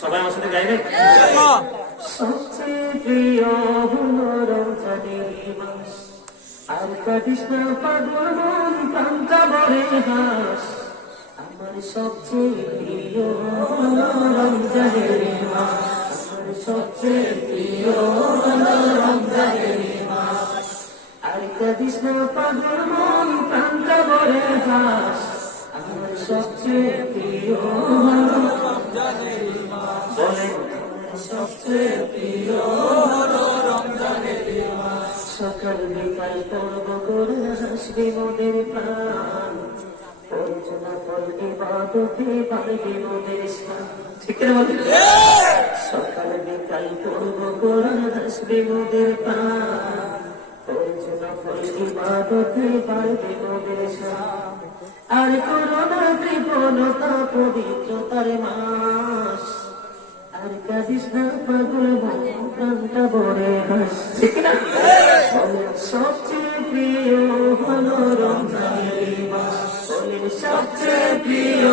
সবাই আমার সাথে গাইবে। সবচেয়ে প্রিয় হলো রমজানের মাস, আর কাটিস না পাগল মন প্রাণটা ভরে হাস। আমার সবচেয়ে প্রিয় হলো রমজানের মাস, আমার সবচেয়ে প্রিয় হলো রমজানের মাস, আর কাটিস না পাগল মন প্রাণটা ভরে হাস। আমার সবচেয়ে প্রিয় হলো রমজানের মাস, বলেন সবচেয়ে প্রিয় হলো রমজানের মাস। সকাল বিকাল পর্ব করে হাসবে মোদের প্রাণ, পরিচনা ফল ইবাদতে বাড়বে মোদের শান। ঠিক না বলেন? সকাল বিকাল পর্ব করে হাসবে মোদের প্রাণ, পরিচনা ফল ইবাদতে বাড়বে মোদের শান। আর করোনা কৃপণতা পবিত্রতার মাস, আর কাঁদিস না পাগল মন প্রাণটা ভরে হাস। ঠিক না? সবচেয়ে প্রিয় হলো রমজানের মাস, বলেন সবচেয়ে প্রিয়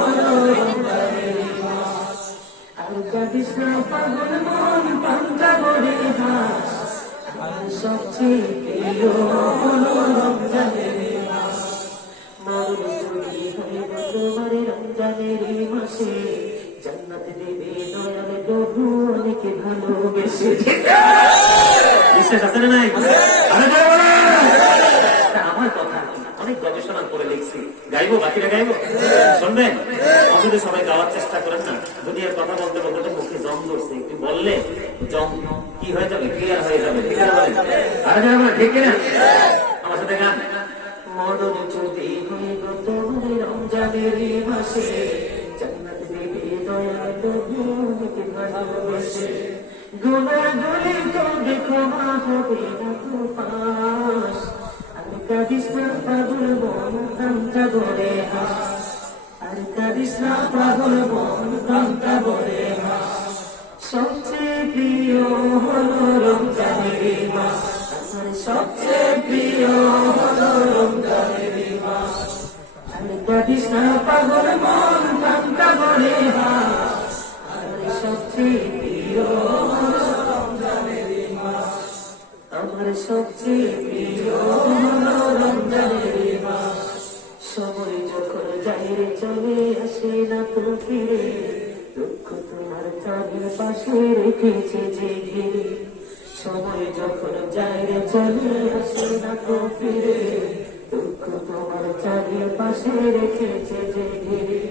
হলো রমজানের মাস, আর কাঁদিস না পাগল মন প্রাণটা ভরে হাস। আর সবচেয়ে প্রিয় হলো রমজানের মাস। মরণ যদি হইব তোমার রমজানের মাসে, জান্নাত দেবে দয়াল প্রভু অনেক ভালোবেসে। বিশ্বাস আছে না নাই? আমার কথা অনেক গবেষণা করে লিখছি, গাইবো, বাকিরা গাইবো, শুনবেন? আমাদের সবাই গাওয়ার চেষ্টা করেন না। দুনিয়ার কথা বলতে বলতে মুখে জম ধরছে, একটু বললে জম কি হয়ে যাবে, ক্লিয়ার হয়ে যাবে। ঠিক আছে বলেন? আর যাবে না? ঠিক না? আমার সাথে গান। মরণ যদি হইব তোমার রমজানের মাসে, জান্নাত দেবে দয়াল প্রভু অনেক ভালোবেসে। গুনাহগুলি তবে ক্ষমা হবে না তো পাস, আর কাঁদিস না পাগল মন প্রাণটা ভরে হাস। আর কাঁদিস না পাগল মন প্রাণটা ভরে হাস। সবচেয়ে প্রিয় হলো রমজানের মাস, আমার সবচেয়ে প্রিয় হলো রমজানের মাস, আর কাঁদিস না পাগল মন প্রাণটা ভরে হাস। আর সবচেয়ে প্রিয় হলো রমজানের মাস, আমার সবচেয়ে প্রিয় হলো রমজানের মাস। সময় যখন যাইরে চলে আসে না তো ফিরে, দুঃখ তোমার চাঁদের পাশে রেখেছে যে ঘিরে। সময় যখন যাইরে চলে আসে না তো ফিরে, দুঃখ তোমার চাঁদের পাশে রেখেছে যে ঘিরে।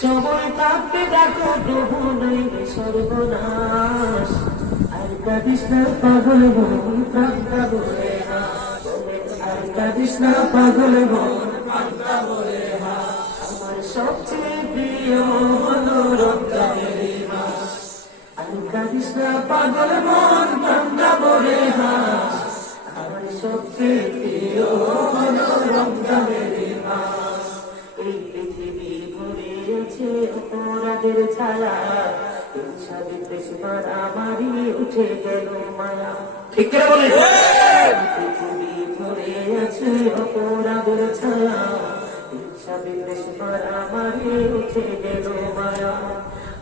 সময় থাকতে দেখো প্রভু নইবে সর্বনাশ, আর কাঁদিস না পাগল মন প্রাণটা ভরে হাস। আর কাঁদিস না পাগল মন প্রাণটা ভরে হাস। আমার সবচেয়ে প্রিয় হলো রমজানের মাস, আর কাঁদিস না পাগল মন প্রাণটা ভরে হাস। আমার সবচেয়ে প্রিয় হলো রমজানের মাস। এই পৃথিবী ভরে আছে অপরাধের ছায়া, হিংসা বিদ্বেষ মারামারি উঠে গেল মায়া। ঠিক করে বলে? পৃথিবী ভরে আছে অপরাধের ছায়া, হিংসা বিদ্বেষ মারামারি উঠে গেল মায়া।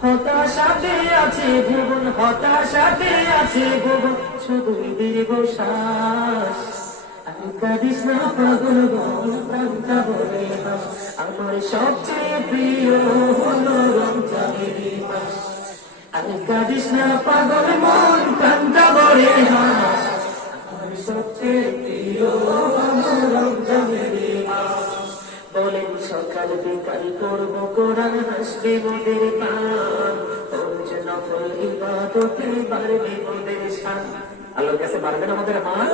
হতাশাতে আছে ভুবন, হতাশাতে আছে ভুবন, শুধুই দীর্ঘশ্বাস। আর কাঁদিস না পাগল মন প্রাণটা ভরে হাস। আমার সবচেয়ে প্রিয় হলো রমজানের মাস, আর কাঁদিস না পাগল মন প্রাণটা ভরে হাস। আমার সবচেয়ে প্রিয় হলো রমজানের মাস। বলেন সকাল বিকাল করবো কোরআন, হাসবে মোদের প্রাণ, রোজ নফল ইবাদতে বাড়বে মোদের শান। আল্লাহর কাছে বাড়বে না আমাদের মান?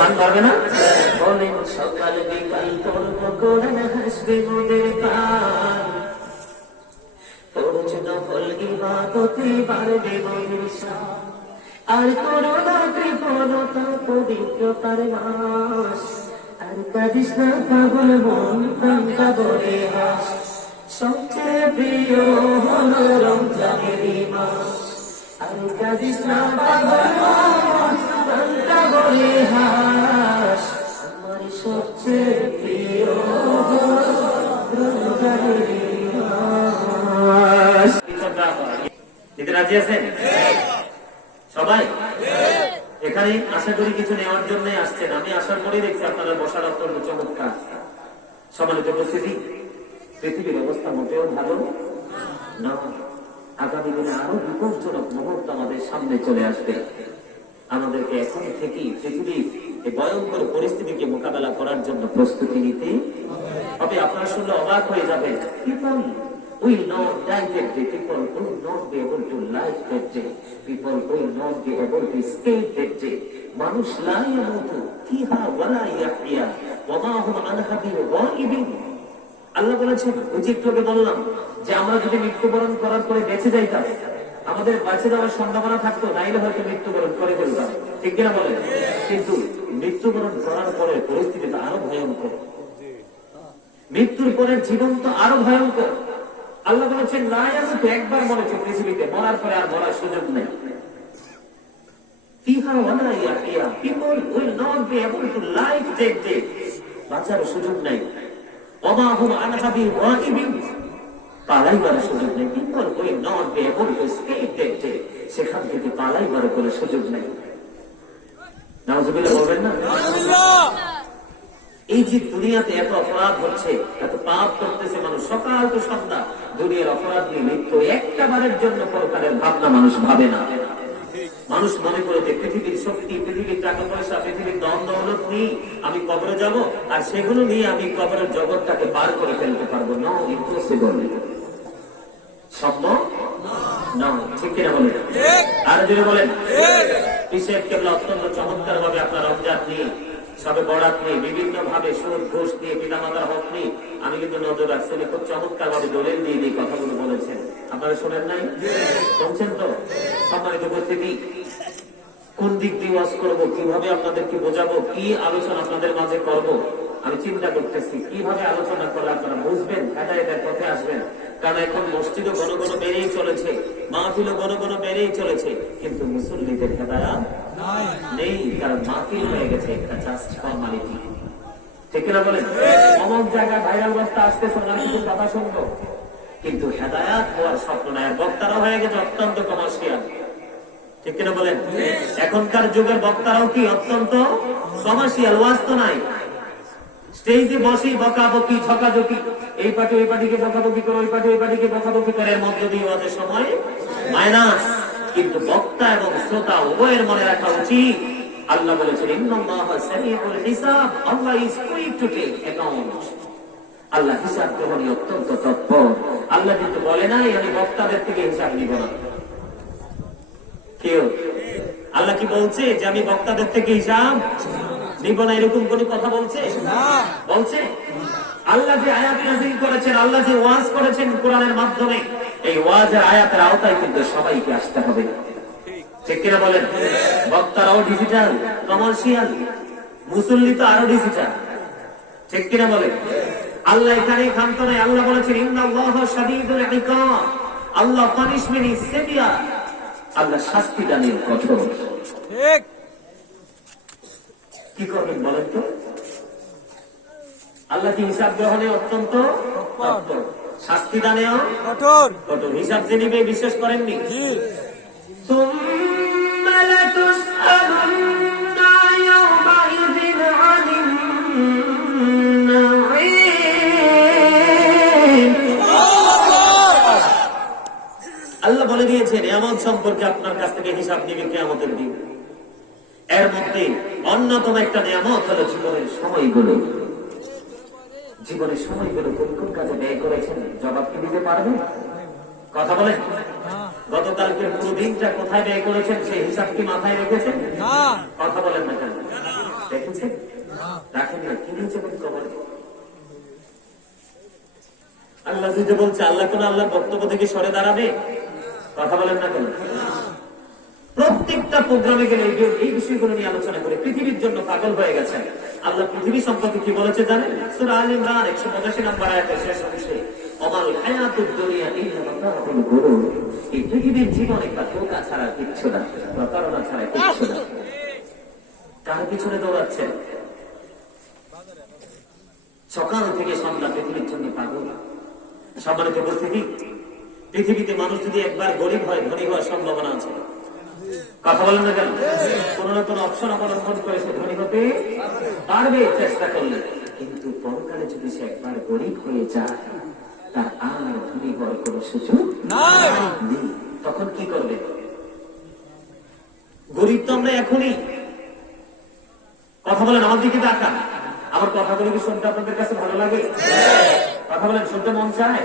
মান বাড়বে না? বলেন সকাল বিকাল করবো কোরআন, হাসবে মোদের প্রাণ, রোজ নফল ইবাদতে বাড়বে মোদের শান। আর করোনা কৃপণতা পবিত্রতার মাস, আর কাঁদিস না পাগল মন প্রাণটা ভরে হাস। সবচেয়ে প্রিয় হলো রমজানের মাস, আর কাঁদিস না পাগল মন প্রাণটা ভরে হাস। আমার সবচেয়ে প্রিয় হলো রমজানের মাস। দিতে রাজি আছেন সবাই? এখানে আশা করি কিছু নেওয়ার জন্য আসছেন। আমি আশা করি দেখছি আপনারা বসার অত্যন্ত চমৎকার। সম্মানিত উপস্থিতি, পৃথিবীর অবস্থা মোটেও ভালো না। আগামী দিনে আরো বিপজ্জনক মুহূর্ত আমাদের সামনে চলে আসবে। আমাদেরকে এখন থেকেই পৃথিবীর এই ভয়ঙ্কর পরিস্থিতিকে মোকাবেলা করার জন্য প্রস্তুতি নিতে হবে। আপনারা শুনলে অবাক হয়ে যাবেন, people will not die that day, people will not be able to live that day, people will not be able to escape that day. মানুষ লা ইয়ামুতু ফিহা ওয়ালা ইয়াহইয়া ওয়া মা হুম আনহা বিগাইবিন। আল্লাহ বলেছেন, ওই যে একটু আগে বললাম যে আমরা যদি মৃত্যুবরণ করার পরে বেঁচে যাইতাম, আমাদের বাঁচে যাওয়ার সম্ভাবনা থাকতো, নাইলে হয়তো মৃত্যুবরণ করে ফেলতাম, ঠিক কিনা বলেন? কিন্তু মৃত্যুবরণ করার পরে পরিস্থিতিটা আরো ভয়ঙ্কর, মৃত্যুর পরের জীবন তো আরো ভয়ঙ্কর। আল্লাহ বলেছেন না ইয়ামুতু, একবার মরেছে পৃথিবীতে, মরার পরে আর মরার সুযোগ নেই। ফিহা ওয়ালা ইয়াহইয়া, people will not be able to live that day, বাঁচার সুযোগ নেই। ওয়া মা হুম আনহা বিগাইবিন, পালাইবার সুযোগ নেই। people will not be able to escape that day, সেখান থেকে পালাইবার কোনো সুযোগ নেই। নাউজুবিল্লাহ বলবেন না? এই যে দুনিয়াতে এত অপরাধ হচ্ছে, এত পাপ করতেছে মানুষ সকাল তো সন্ধ্যা, দুনিয়ার অপরাধ নিয়ে মৃত্যু একটা বারের জন্য পরকালের ভাবনা মানুষ ভাবে না। মানুষ মনে করে যে পৃথিবীর শক্তি, পৃথিবীর টাকা পয়সা, পৃথিবীর ধন দৌলত নিয়ে আমি কবরে যাব, আর সেগুলো নিয়ে আমি কবরের জগৎটাকে পার করে ফেলতে পারবো। নো, ইম্পসিবল, সম্ভব নয়, ঠিক কিনা বলেন? আর যদি বলেন পিসের কেবল অত্যন্ত চমৎকার ভাবে আপনার রমজান নিয়ে, সবে বরাত নিয়ে, বিভিন্ন ভাবে সুদ ঘুষ নিয়ে, পিতামাতার হক নিয়ে, আমি কিন্তু নজর রাখছি, খুব চমৎকার ভাবে দলিল দিয়ে দিয়ে কথাগুলো বলেছেন। আপনারা শোনেন নাই? শুনছেন তো? সম্মানিত উপস্থিতি, কোন দিক দিয়ে ওয়াজ করবো, কিভাবে আপনাদেরকে বোঝাবো, কি আলোচনা আপনাদের মাঝে করব, আমি চিন্তা করতেছি কিভাবে আলোচনা করলে আপনারা বুঝবেন, হেদায়েতের পথে আসবেন। কারণ এখন মসজিদও ঘন ঘন বেড়েই চলেছে, মাহফিলও ঘন ঘন বেড়েই চলেছে, কিন্তু মুসল্লিদের হেদায়েত নেই। কারণ মাহফিল হয়ে গেছে একটা জাস্ট ফর্মালিটি, ঠিক কিনা বলেন? অমুক জায়গায় ভাইরাল বস্তা আসতেছে, ওনার কিছু কথা শুনবো, কিন্তু হেদায়েত হওয়ার স্বপ্ন নাই। বক্তারা হয়ে গেছে অত্যন্ত কমার্শিয়াল, ঠিক কিনা বলেন? এখনকার যুগের বক্তারাও কি অত্যন্ত কমার্শিয়াল, ওয়াজ তো নাই। স্টেজে বসে বকাবকি, ঝকাঝকি, এই পার্টি ওই পার্টিকে বকাবকি করে, ওই পার্টি ওই পার্টিকে বকাবকি করে, এর মধ্য দিয়ে ওয়াজের সময় মাইনাস। কিন্তু বক্তা এবং শ্রোতা উভয়ের মনে রাখা উচিত, আল্লাহ বলেছেন ইন্নাল্লাহা সামিউল হিসাব, Allah is quick to take account. Allah হিসাব গ্রহণে অত্যন্ত তৎপর। আল্লাহ কিন্তু বলে নাই আমি বক্তাদের থেকে হিসাব নিব না। কেউ আল্লাহ কি বলছে যে আমি বক্তাদের থেকে হিসাব নিব না? এরকম কোন কথা বলছে? বলছে? আল্লাহ যে আয়াত নাযিল করেছেন, আল্লাহ যে ওয়াজ করেছেন কোরআনের মাধ্যমে, এই ওয়াজের আয়াতের আওতায় কিন্তু সবাইকে আসতে হবে, ঠিক কিনা বলেন? বক্তারাও ডিজিটাল, কমার্শিয়াল, মুসল্লি তো আরো ডিজিটাল, ঠিক কিনা বলেন? আল্লাহ এখানেই ক্ষান্ত নয়। আল্লাহ বলেছেন ইন্নাল্লাহা শাদীদুল ইকাব, আল্লাহ পানিশমেন্ট ইজ সেভিয়ার, আল্লাহ শাস্তি দানের কঠোর। ঠিক কি করবেন বলেন তো? আল্লাহ কি হিসাব গ্রহণে অত্যন্ত তৎপর, শাস্তি দানেও কঠোর। কঠোর হিসাব যে নিবে বিশ্বাস করেননি? সুম্মা লাতুসআলুন্না ইয়াওমাইযিন আনিন নাঈম। আল্লাহ বলে দিয়েছেন নিয়ামত সম্পর্কে আপনার কাছ থেকে হিসাব নিবে কিয়ামতের দিন। এর মধ্যে অন্যতম একটা নিয়ামত হলো জীবনের সময়গুলো। জীবনের সময়গুলো কোন কোন কাজে ব্যয় করেছেন জবাব কি দিতে পারবেন? কথা বলেন। গতকালকে পুরো দিনটা কোথায় ব্যয় করেছেন সেই হিসাব কি মাথায় রেখেছেন? কথা বলেন না কেন? দেখেছেন? রাখেন না, কি নিয়েছে কবরে? আল্লাহ যদি বলছে, আল্লাহ কোন আল্লাহর বক্তব্য থেকে সরে দাঁড়াবে? কথা বলেন না কেন? প্রত্যেকটা প্রোগ্রামে গেলে এই বিষয়গুলো নিয়ে আলোচনা করে পৃথিবীর জন্য পাগল হয়ে গেছেন। আল্লাহ পৃথিবী সম্পর্কে কি বলেছে জানেন? সূরা আল ইমরান 185 নম্বর আয়াতের শেষ অংশে, ওমাল হায়াতুদ দুনিয়া ইল্লা মাতাউল গুরুর, এই পৃথিবীর জীবন একটা ধোঁকা ছাড়া কিচ্ছু না, প্রতারণা ছাড়া কিচ্ছু না। কার পিছনে দৌড়াচ্ছেন? সকাল থেকে সন্ধ্যা পৃথিবীর জন্য পাগল। সম্মানিত উপস্থিতি, পৃথিবীতে মানুষ যদি একবার গরিব হয় ধনী হওয়ার সম্ভাবনা আছে। কথা বলেন না কেন? কোন না কোন অপশন অবলম্বন করে সে ধনী হতে পারবে চেষ্টা করলে। কিন্তু পরকালে যদি সে একবার গরিব হয়ে যায় তার আর ধনী হওয়ার কোন সুযোগ নেই। তখন কি করবে? গরিব তো আমরা এখনই। কথা বলেন, আমার দিকে তাকান। আমার কথাগুলো কি শুনতে আপনাদের কাছে ভালো লাগে? কথা বলেন, শুনতে মন চায়?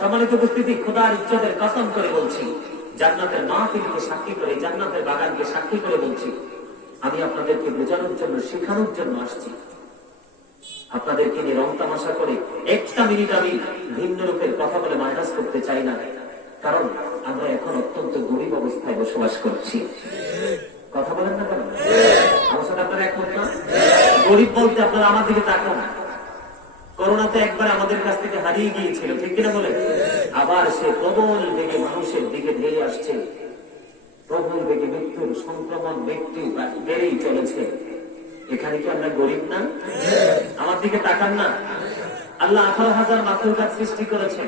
সম্মানিত উপস্থিতি, খোদার ইজ্জতের কসম করে বলছি, জান্নাতের মাহফিলকে সাক্ষী করে, জান্নাতের বাগানকে সাক্ষী করে বলছি, আমি আপনাদেরকে বোঝানোর জন্য, শেখানোর জন্য আসছি। আপনাদেরকে নিয়ে রং তামাশা করে একটা মিনিট আমি ভিন্ন রূপের কথা বলে মাইনাস করতে চাই না। কারণ আমরা এখন অত্যন্ত গরিব অবস্থায় বসবাস করছি। কথা বলেন না কেন? আমার সাথে আপনারা একমত না? গরিব বলতে আপনারা আমার দিকে তাকান। করোনাতে একবার আমাদের কাছ থেকে হারিয়ে গিয়েছিল, ঠিক কিনা বলে? আবার সে প্রবল বেগে মানুষের দিকে ধেয়ে আসছে। প্রবল বেগে মৃত্যুর সংক্রমণ, মৃত্যু বেড়েই চলেছে। এখানে কি আমরা গরিব না? আমার দিকে তাকান না। আল্লাহ 18,000 মাখলুকাত সৃষ্টি করেছে,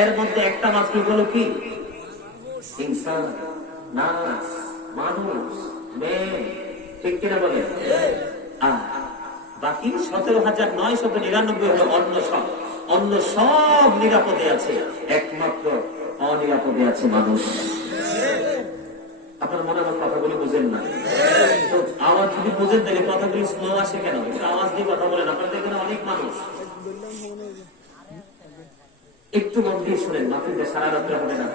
এর মধ্যে একটা মাত্র হলো কি? ইনসান, নাস, মানুষ, মেয়ে, ঠিক কিনা বলে? বাকি 17,999 হলো অন্য সব। অন্য সব নিরাপদে আছে, একমাত্র অনিরাপদে আছে মানুষ। আপনার মনে হয় কথাগুলো বুঝেন না? তো আওয়াজ যদি বুঝেন তাহলে কথাগুলো স্লো আসে কেন? আওয়াজ দিয়ে কথা বলেন। আপনাদের এখানে অনেক মানুষ, একটু মন দিয়ে শুনেন। মাহফিলটা সারা রাত্রে হবে না,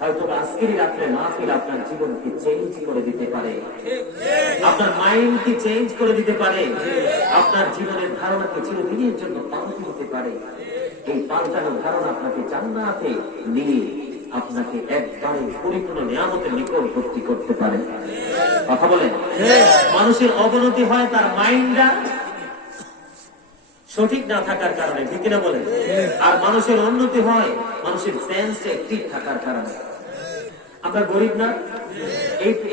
হয়তো আজকেরই রাত্রে মাহফিল আপনার জীবনকে চেঞ্জ করে দিতে পারে, আপনার মাইন্ডকে চেঞ্জ করে দিতে পারে, আপনার জীবনের ধারণাকে চিরদিনের জন্য পাল্টে দিতে পারে। এই পাল্টানো ধারণা আপনাকে জান্নাতে নিয়ে আপনাকে একবারে পরিপূর্ণ নিয়ামতের নিকটবর্তী করতে পারে। কথা বলেন, মানুষের অবনতি হয় তার মাইন্ডটা সঠিক না থাকার কারণে, ঠিক না বলেন? আর মানুষের উন্নতি হয় মানুষের সেন্সটা ঠিক থাকার কারণে। আমরা গরিব না?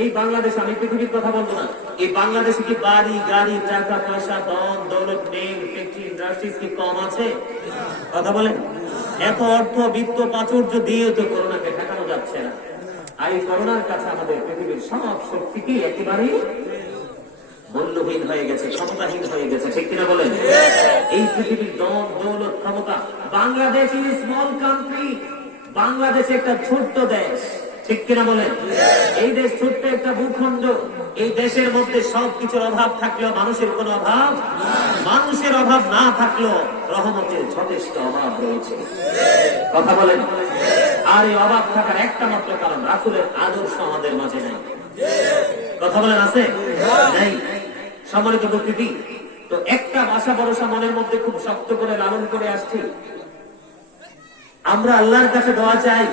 এই বাংলাদেশ, আমি পৃথিবীর কথা বলবো না, এই বাংলাদেশে কি বাড়ি গাড়ি টাকা পয়সা ধন দৌলত নেই, ফ্যাক্টরি ইন্ডাস্ট্রিজ কি কম আছে? কথা বলেন। এত অর্থ বিত্ত প্রাচুর্য দিয়ে তো করোনাকে ঠেকানো যাচ্ছে না। আর এই করোনার কাছে আমাদের পৃথিবীর সব শক্তি কি একেবারেই মূল্যহীন হয়ে গেছে, ক্ষমতাহীন হয়ে গেছে, ঠিক কিনা বলেন? এই পৃথিবীর দম দৌলত ক্ষমতা, Bangladesh is small country, Bangladesh একটা ছোট্ট দেশ, ঠিক কিনা বলেন? এই দেশ ছোট্ট একটা ভূখণ্ড। এই দেশের মধ্যে সবকিছুর অভাব থাকলেও মানুষের কোনো অভাব, মানুষের অভাব না থাকলেও রহমতের যথেষ্ট অভাব রয়েছে। কথা বলেন। আর এই অভাব থাকার একটা মাত্র কারণ, রাসূলের আদর্শ আমাদের মাঝে নেই। কথা বলেন, আছে? নেই। সম্মানিত উপস্থিতি, তো একটা আশা ভরসা মনের মধ্যে খুব শক্ত করে লালন করে আসছি। আমরা আল্লাহর কাছে দোয়া চাই,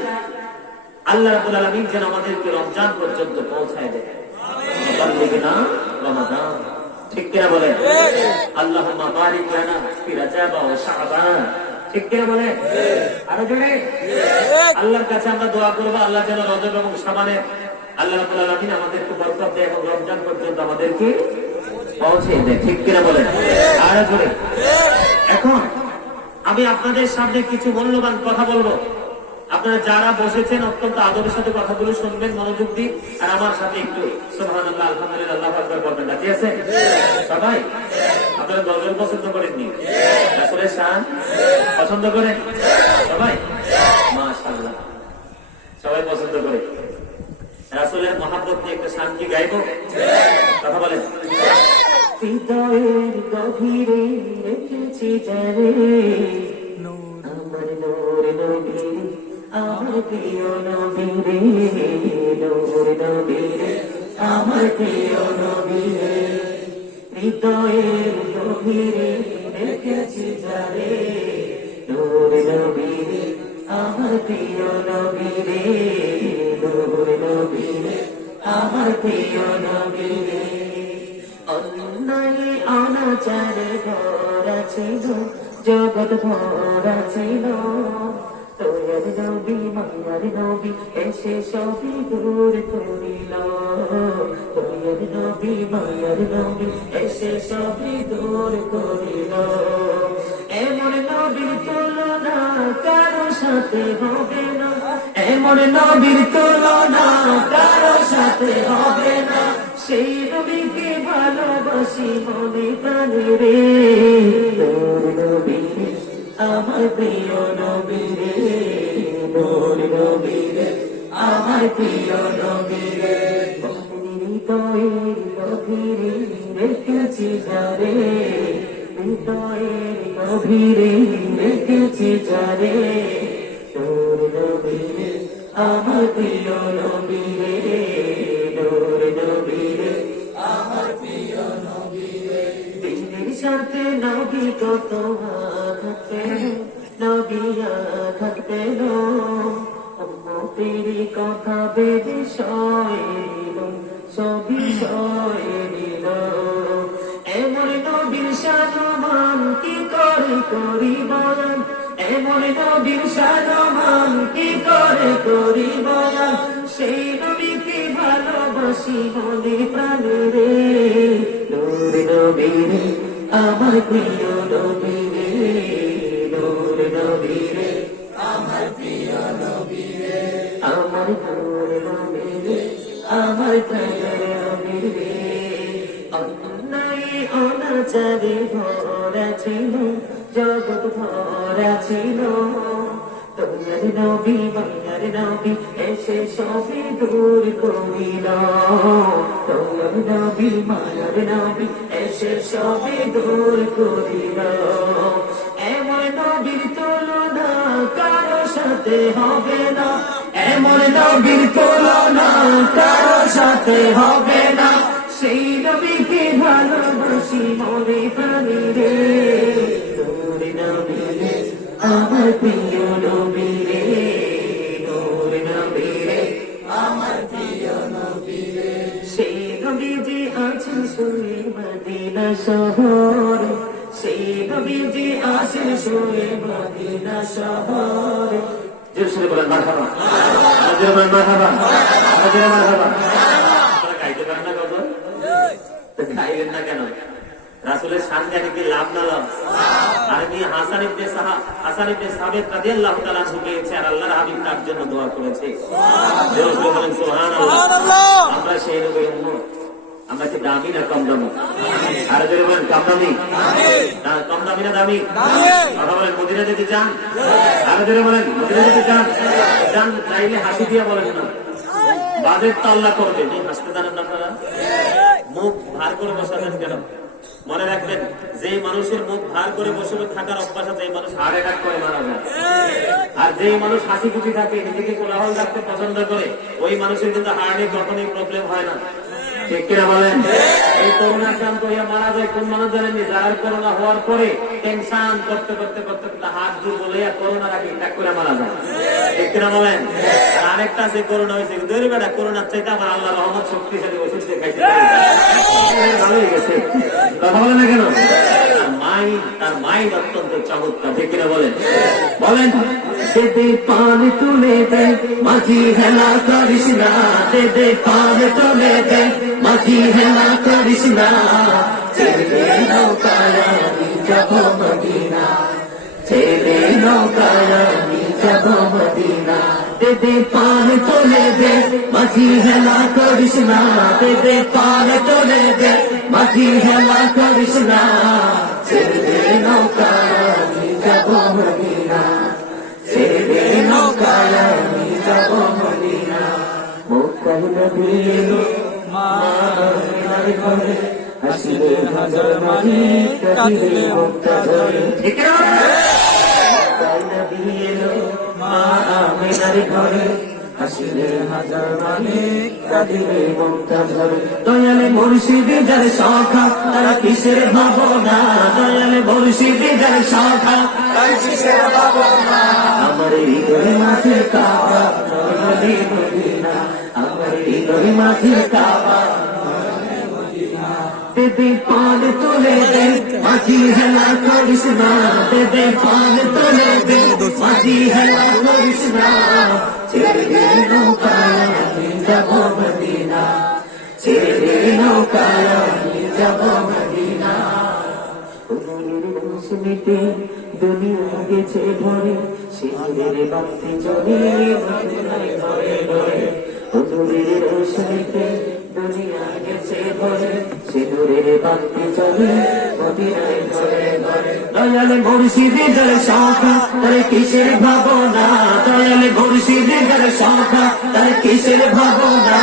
আল্লাহ রাব্বুল আলামিন যেন আমাদেরকে রমজান পর্যন্ত পৌঁছায় দেয়। রমাদান, ঠিক কিনা বলেন? আল্লাহুম্মা বারিক লানা ফি রাজাব ওয়া শাবান, ঠিক কিনা বলেন? আরো জোরে আল্লাহর কাছে আমরা দোয়া করব, আল্লাহ যেন রজব এবং শাবানে আল্লাহ রাব্বুল আলামিন আমাদেরকে বরকত দেয় এবং রমজান পর্যন্ত আমাদেরকে পৌঁছে দেয়, ঠিক কিনা বলেন? আরো জোরে। এখন আমি আপনাদের সামনে কিছু মূল্যবান কথা বলবো। আপনারা যারা বসেছেন অত্যন্ত আদরের সাথে কথাগুলো শুনবেন মনোযোগ দিয়ে, আর আমার সাথে একটু সুবহানাল্লাহ আলহামদুলিল্লাহ আল্লাহু আকবার বলবেন। রাজি আছেন সবাই? আপনারা গজল পছন্দ করেননি? রাসূলের শান পছন্দ করেন সবাই? মাশাআল্লাহ, সবাই পছন্দ করে। রাসূলের মহব্বত নিয়ে একটা শান কি গাইবো? কথা বলেন। হৃদয়ের গভীরে রেখেছি যারে আমার নূর নবী, আমার প্রিয় নবী রে, নূর নবী রে, আমার প্রিয় নবী রে। হৃদয়ের গভীরে রেখেছি যারে নূর নবী রে, আমার প্রিয় নবী রে, নূর নবী রে, আমার প্রিয় নবী রে। অন্যায় অনাচারে ভরা ছিল জগৎ, ভরা ছিল তোর নবী মায়ার নবী এসে সবই দূর করিল, তোর নবী মায়ার নবী এসে সবই দূর করিল। এমন নবীর তুলনা কারো সাথে হবে না, এমন নবীর তুলনা কারো সাথে হবে না, সেই নবীকে ভালোবাসি মনে প্রাণে রে। নূর নবী রে আমার প্রিয় নবী রে, নূর নবী রে আমার প্রিয় নবী রে। হৃদয়ের গভীরে রেখেছি যারে, হৃদয়ের গভীরে রেখেছি যারে, নূর নবী রে আমার প্রিয় নবী রে, নূর নবী রে আমার প্রিয় নবী রে। দিনের সাথে নবী কত আঘাত পেল, নবী আঘাত পেল, উম্মতের কথা বেদে সয়েল, সবই সয়েল। এমন নবীর শানমান কি করে করি বয়ান, এমন নবীর শানমান কি করে করি বয়ান, সেই নবীকে ভালোবাসি মনে প্রাণে রে। নূর নবী রে আমার প্রিয় নবী রে, নূর নবী রে আমার প্রিয় নবী রে, আমার নূর নবী রে আমার প্রিয় নবী রে। অন্যায় অনাচারে ভরা ছিল জগৎ, ভরা ছিল, তোমার নবী মায়ার নবী এসে সবই দূর করিল, তোমার নবী মায়ার নবী এসে সবই দূর করিল। এমন নবীর তুলনা কারো সাথে হবে না, এমন নবীর তুলনা কারো সাথে হবে না, সেই নবীকে ভালোবাসি মনে প্রাণে রে। নূর নবী রে আমার প্রিয় নবী রে, নূর নবী রে আমার প্রিয় নবী রে। সেই নবী যে আছেন শুয়ে মদিনা শহরে, সেই নবী যে আছেন শুয়ে মদিনা শহরে। জোরে বলেন মারহাবা, জোরে বলেন মারহাবা, জোরে মারহাবা। আপনারা গাইতে পারেন না গজল? তো গাইবেন না কেন? রাসূলের শান জানি কি লাভ না লাভ? আরবি হাসান ইবনে সাবিত রাদিয়াল্লাহু তাআলা শুনিয়েছে আর আল্লাহর হাবিব তার জন্য দোয়া করেছে। জোরে বলেন সুবহানাল্লাহ। আমরা সেই নবীর উম্মত, আমরা কি দামি না কম দামি? আর জোরে বলেন কম দামি, কম দামি না দামি? কথা বলেন মদিনা যেতে চান? আর জোরে বলেন মদিনা যেতে চান? চান চাইলে হাসি দিয়ে বলেন না, বাজেট তো আল্লাহ করবে। হাসতে জানেন না আপনারা? মুখ ভার করে বসাবেন কেন? মনে রাখবেন, যে মানুষের মুখ ভার করে বসে থাকার অভ্যাস আছে, এই মানুষ হার্ট অ্যাটাক করে মারা যায়। আর যে মানুষ হাসি খুশি থাকে, নিজেকে কোলাহল রাখতে পছন্দ করে, ওই মানুষের কিন্তু হার্টে কখনোই প্রবলেম হয় না। ঠিক কিনা বলেন? এই করোনা আক্রান্ত হইয়া মারা যায় কোন মানুষ জানেননি? যার করোনা হওয়ার পরে টেনশন করতে করতে করতে করতে হাত দুর্বল হইয়া করোনার আগে অ্যাটাক করে মারা যায়। ঠিক কিনা বলেন? আর আরেকটা আছে করোনা হয়েছে, দৌড়ে বেড়া করোনার চাইতে আমার আল্লাহ রহমত শক্তিশালী ওষুধ দেখাইছে, ভালো হয়ে গেছে। কথা বলে না কেন? তার মাইন্ড অত্যন্ত চমৎকার। ঠিক কিনা বলেন? বলেন দে পান তুলে দে মাঝি হেলা করিস না, দে পান তুলে দে মাঝি হেলা করিস না, ছেড়ে নৌকায় আমি যাব মদিনা, ছেড়ে নৌকায় আমি যাব মদিনা। দে পান তুলে দে মাঝি হেলা করিস না, দে পান তুলে দে মাঝি হেলা করিস না, ছেড়ে নৌকায় আমি যাব মদিনা, ছেড়ে নৌকায় আমি যাব মদিনা। মুক্তার নবী এলো মা আমিনার ঘরে, হাসিলে হাজার মানিক কাঁদিলে মুক্তা ঝরে। ঠিক না? মুক্তার নবী এলো মা আমিনার ঘরে, হাসিলে হাজার মানিক কাঁদিলে মুক্তা ঝরে। দয়ালে মুর্শিদে যার শাখা তারা কিসের ভাবনা, দয়ালে মুর্শিদে যার শাখা তার কিসের ভাবনা। আমার হৃদয় মাঝে কাবা নরনালী মদিনা, আমার হৃদয় মাঝে কাবা নরনালী মদিনা। দে পান তুলে দে মাঝি হেলা করিস না, দে পান তুলে দে মাঝি হেলা করিস না, ছেড়ে নৌকায় আমি যাব মদিনা, ছেড়ে নৌকায় আমি যাব মদিনা। মিটে দুনিয়া গেছে ভরে, সিঁদুরের বাতি জ্বলে মদিনায় ঘরে ঘরে, হুজুরের রোশনীতে দুনিয়া গেছে ভরে, সিঁদুরের বাতি জ্বলে মদিনায় ঘরে ঘরে। দয়াল মুর্শিদের সংখ্যা তার কিসের ভাবনা, দয়াল মুর্শিদের সংখ্যা তার কিসের ভাবনা,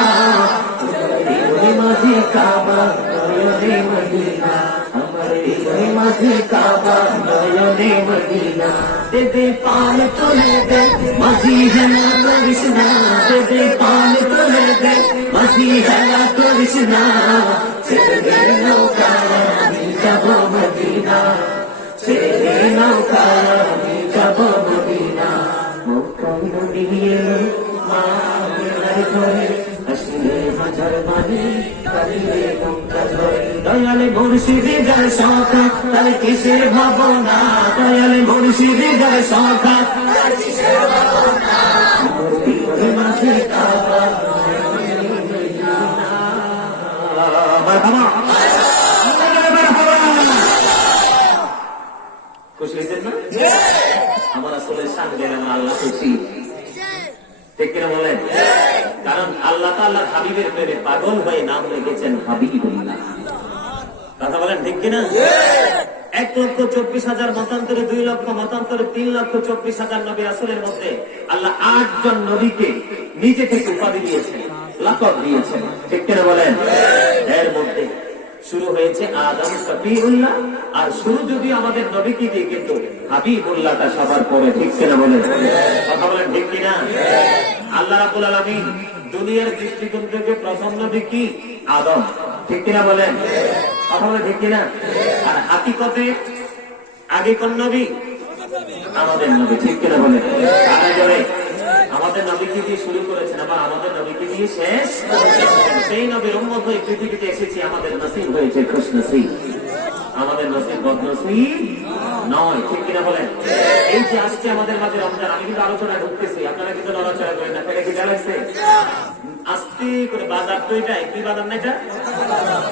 মাঝে কাবা নয়নে মদিনা, আমার হৃদয় মাঝে কাবা নয়নে মদিনা। দেবে পাল তুলে দে মাঝি হেলা করিস না, দেবে পাল তুলে দে মাঝি হেলা করিস না, ছেড়ে নৌকায় আমি যাব মদিনা, ছেড়ে নৌকায় আমি যাব মদিনা। মক্কায় নবী এলো মা আমিনার ঘরে, আসলে হাজার বাণী কালিয়ে মক্কা ঝরে। দয়াল মুর্শিদের সংখ্যা তার কিসের ভাবনা, দয়াল মুর্শিদের সংখ্যা তার কিসের ভাবনা, হৃদয় মাঝে কাবা খুশি হয়েছেন না? আমার আসলে সামনে আমার আল্লাহ খুশি, ঠিক কিনা বলেন? কারণ আল্লাহ তাআলা হাবিবের প্রেমে পাগল হয়ে নাম রেখেছেন হাবিবুল্লাহ। কথা বলেন ঠিক কিনা? 1,24,000 মতান্তরে, 2 লক্ষ মতান্তরে, 3,24,000 নবী রাসূলের মধ্যে আল্লাহ 8 জন নবীকে নিজে থেকে উপাধি দিয়েছেন, লাকব দিয়েছেন, ঠিক কিনা বলেন? এর মধ্যে শুরু হয়েছে আদম সফিউল্লাহ, আর শুরু যদি আমাদের নবীকে দিয়ে, কিন্তু হাবিবুল্লাহটা সবার পরে, ঠিক কিনা বলেন? কথা বলেন ঠিক কিনা? আল্লাহ রাব্বুল আলামিন দুনিয়ার দৃষ্টিকোণ থেকে প্রথম নবী কি? আদম, ঠিক কিনা বলেন? কথা বলেন ঠিক কিনা? আর হাকিকতে আগে কোন নবী? আমাদের নবী, ঠিক কিনা বলেন? আমাদের নবীকে দিয়ে শুরু করেছেন, আবার আমাদের নবীকে দিয়ে শেষ করেছেন। সেই নবীর উম্মত হয়ে পৃথিবীতে এসেছি, আমাদের নসিব হয়েছে খুশ নসিব, আমাদের নসিব বদনসিব নয়, ঠিক কিনা বলেন? এই যে আসছে আমাদের মাঝে রমজান, আমি কিন্তু আলোচনা ঢুকতেছি, আপনারা কিন্তু নড়াচড়া করেন না, ফেলে কি যা লাগছে? আস্তে করে বাজার তো এটাই, কি বাজার না এটা?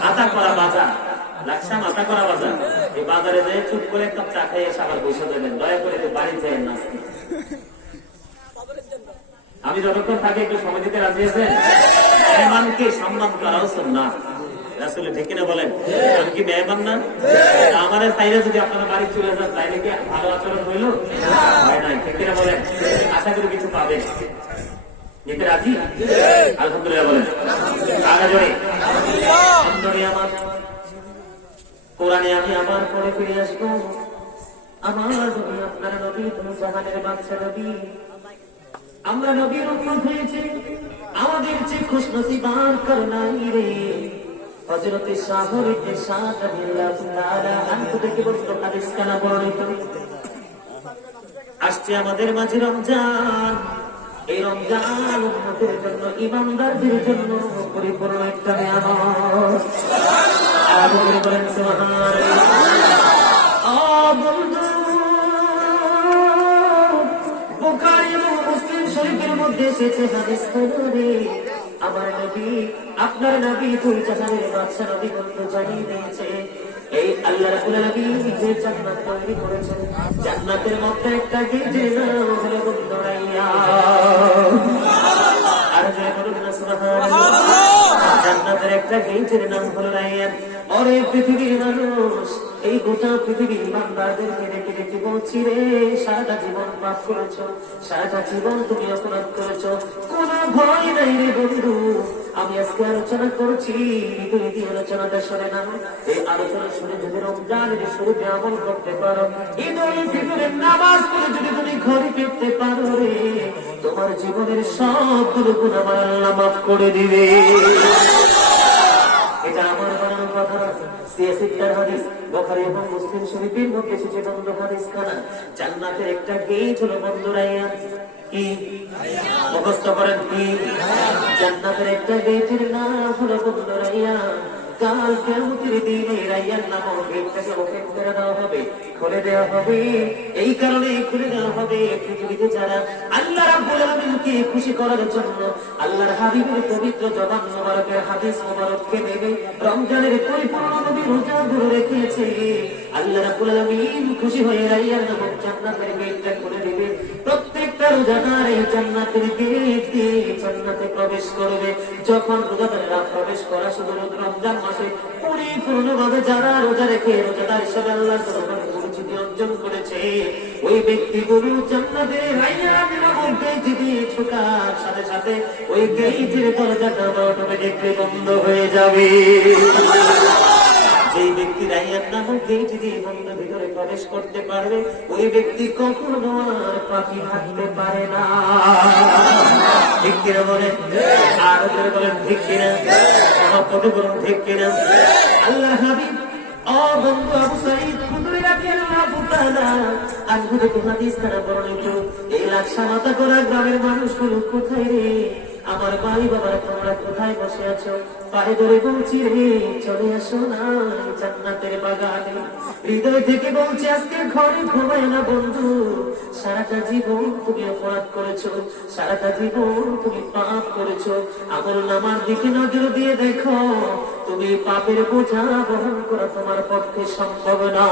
আতা করা বাজার, লাকসাম আতা করা বাজার। এই বাজারে যে চুপ করে এক কাপ চা খাইয়ে আবার বসে দেবেন, দয়া করে বাড়ি যায় না। আমি যতক্ষণ থাকি একটু সময় দিতে রাজি আছেন? মেহমানকে সম্মান করাও সুন্নাত, আসলে ঠিক কিনা বলেন? আমি কি মেহমান না? আমার চাইলে যদি আপনারা বাড়ি চলে যান, তাইলে কি ভালো আচরণ হইল? হয় নাই, ঠিক কিনা বলেন? আশা করি কিছু পাবেন, নিতে রাজি? আলহামদুলিল্লাহ বলেন। আমার কোরআনে আমি আবার পরে ফিরে আসবো। আমার নবী, আপনার নবী, তুমি জাহানের বাদশা নবী, আমরা নবীর উম্মত হয়েছে, আমাদের যে খুশনসিব আর কারো নাই রে। হযরতে শাহর ইবনে সাদ রাদিয়াল্লাহু তাআলা আনহু থেকে বর্ণিত হাদিস কানা বর্ণিত। আসছে আমাদের মাঝে রমজান, এই রমজান উম্মতের জন্য, ঈমানদারদের জন্য পরিপূর্ণ একটা নিয়ামত। আরো বলেন সুবহানাল্লাহ। ও বন্ধু, বুখারী এবং মুসলিম শরীফের মধ্যে এসেছে হাদিস খবরে, আমার নবী, আপনার নবী, তুই জাহানের বাদশা নবী বলতে জানিয়ে দিয়েছে, এই আল্লাহ রাব্বুল আলামিন যে জান্নাত তৈরি করেছেন, জান্নাতের মধ্যে একটা গেটের নাম হলো বন্দরাইয়া। আর যে বলুন না সুবহানাল্লাহ, জান্নাতের একটা গেটের নাম হলো রাইয়ান। ওরে পৃথিবীর মানুষ, এই গোটা পৃথিবীর ইমানদারদেরকে দেখে দেখে বলছি রে, সারাটা জীবন পাপ করেছো, সারাটা জীবন তুমি অপরাধ করেছো, কোনো ভয় নাই রে বন্ধু। আমি আজকে আলোচনা করছি, হৃদয় দিয়ে আলোচনাটা শুনে নাও। এই আলোচনা শুনে যদি রমজানের শুরুতে আমল করতে পারো, ঈদুল ফিতরের নামাজ পড়ে যদি তুমি ঘরে ফিরতে পারো রে, তোমার জীবনের সবগুলো গুনাহ আমার আল্লাহ মাফ করে দিবে। এটা আমার বানানো কথা, সিয়াসিত্তার হাদিস, বুখারী এবং মুসলিম শরীফের মধ্যে এসেছে বন্ধ হাদিস খানা। জান্নাতের একটা গেট হলো বন্ধ রাইয়ান। কি মুখস্থ করেন? কি? জান্নাতের একটা গেটের নাম হলো বন্ধ রাইয়ান। কাল কিয়ামতের দিনে রাইয়ান নামক গেটটাকে ওপেন করে দেওয়া হবে, খুলে দেওয়া হবে। এই কারণে খুলে দেওয়া হবে, পৃথিবীতে যারা আল্লাহ রাব্বুল আলামিনকে খুশি করার জন্য আল্লাহর হাবিবের পবিত্র জবান মোবারকের হাদিস মোবারককে নেবে, রমজানের পরিপূর্ণ নবী রোজা ধরে রেখেছে, আল্লাহ রাব্বুল আলামিন খুশি হয়ে রাইয়ান নামক জান্নাতের গেটটা খুলে দিবে। রোজাদার এই জান্নাতের গেট দিয়ে জান্নাতে প্রবেশ করবে। যখন রোজাদাররা প্রবেশ করা শুধু রমজান মাসে পরিপূর্ণভাবে যারা রোজা রেখে রোজাদার হিসেবে আল্লাহর দরবারে পরিচিতি অর্জন করেছে, ওই ব্যক্তিগুলো জান্নাতের রাইয়ান নামক গেট দিয়ে ঢোকার সাথে সাথে ওই গেটের দরজাটা অটোমেটিক্যালি বন্ধ হয়ে যাবে। যে ব্যক্তি রাইয়ান নামক গেট দিয়ে বন্ধ ভিতরে প্রবেশ করতে পারবে, ওই ব্যক্তি কখনো আর পাখি ভাবতে পারে না। ঠিক কিনা বলেন? আরো জোরে বলেন ঠিক কিনা? কত বলুন ঠিক কিনা? আল্লাহ হাবিব ও বন্ধু আবু সাঈদ খুদরি রাদিয়াল্লাহু তাআলা আনহু থেকে হাদিস খানা বর্ণিত। এই লাকসা মাথা করা গ্রামের মানুষগুলো কোথায় রে? আমার ভাই বাবারা তোমরা কোথায় বসে আছো? পায়ে ধরে বলছি রে, চলে আসো না জান্নাতের বাগানে। হৃদয় থেকে বলছি আজকে ঘরে ঘুমায় না বন্ধু। সারাটা জীবন তুমি অপরাধ করেছো, সারাটা জীবন তুমি পাপ করেছো। আমল নামার দিকে নজর দিয়ে দেখো, তুমি পাপের বোঝা বহন করা তোমার পক্ষে সম্ভব না।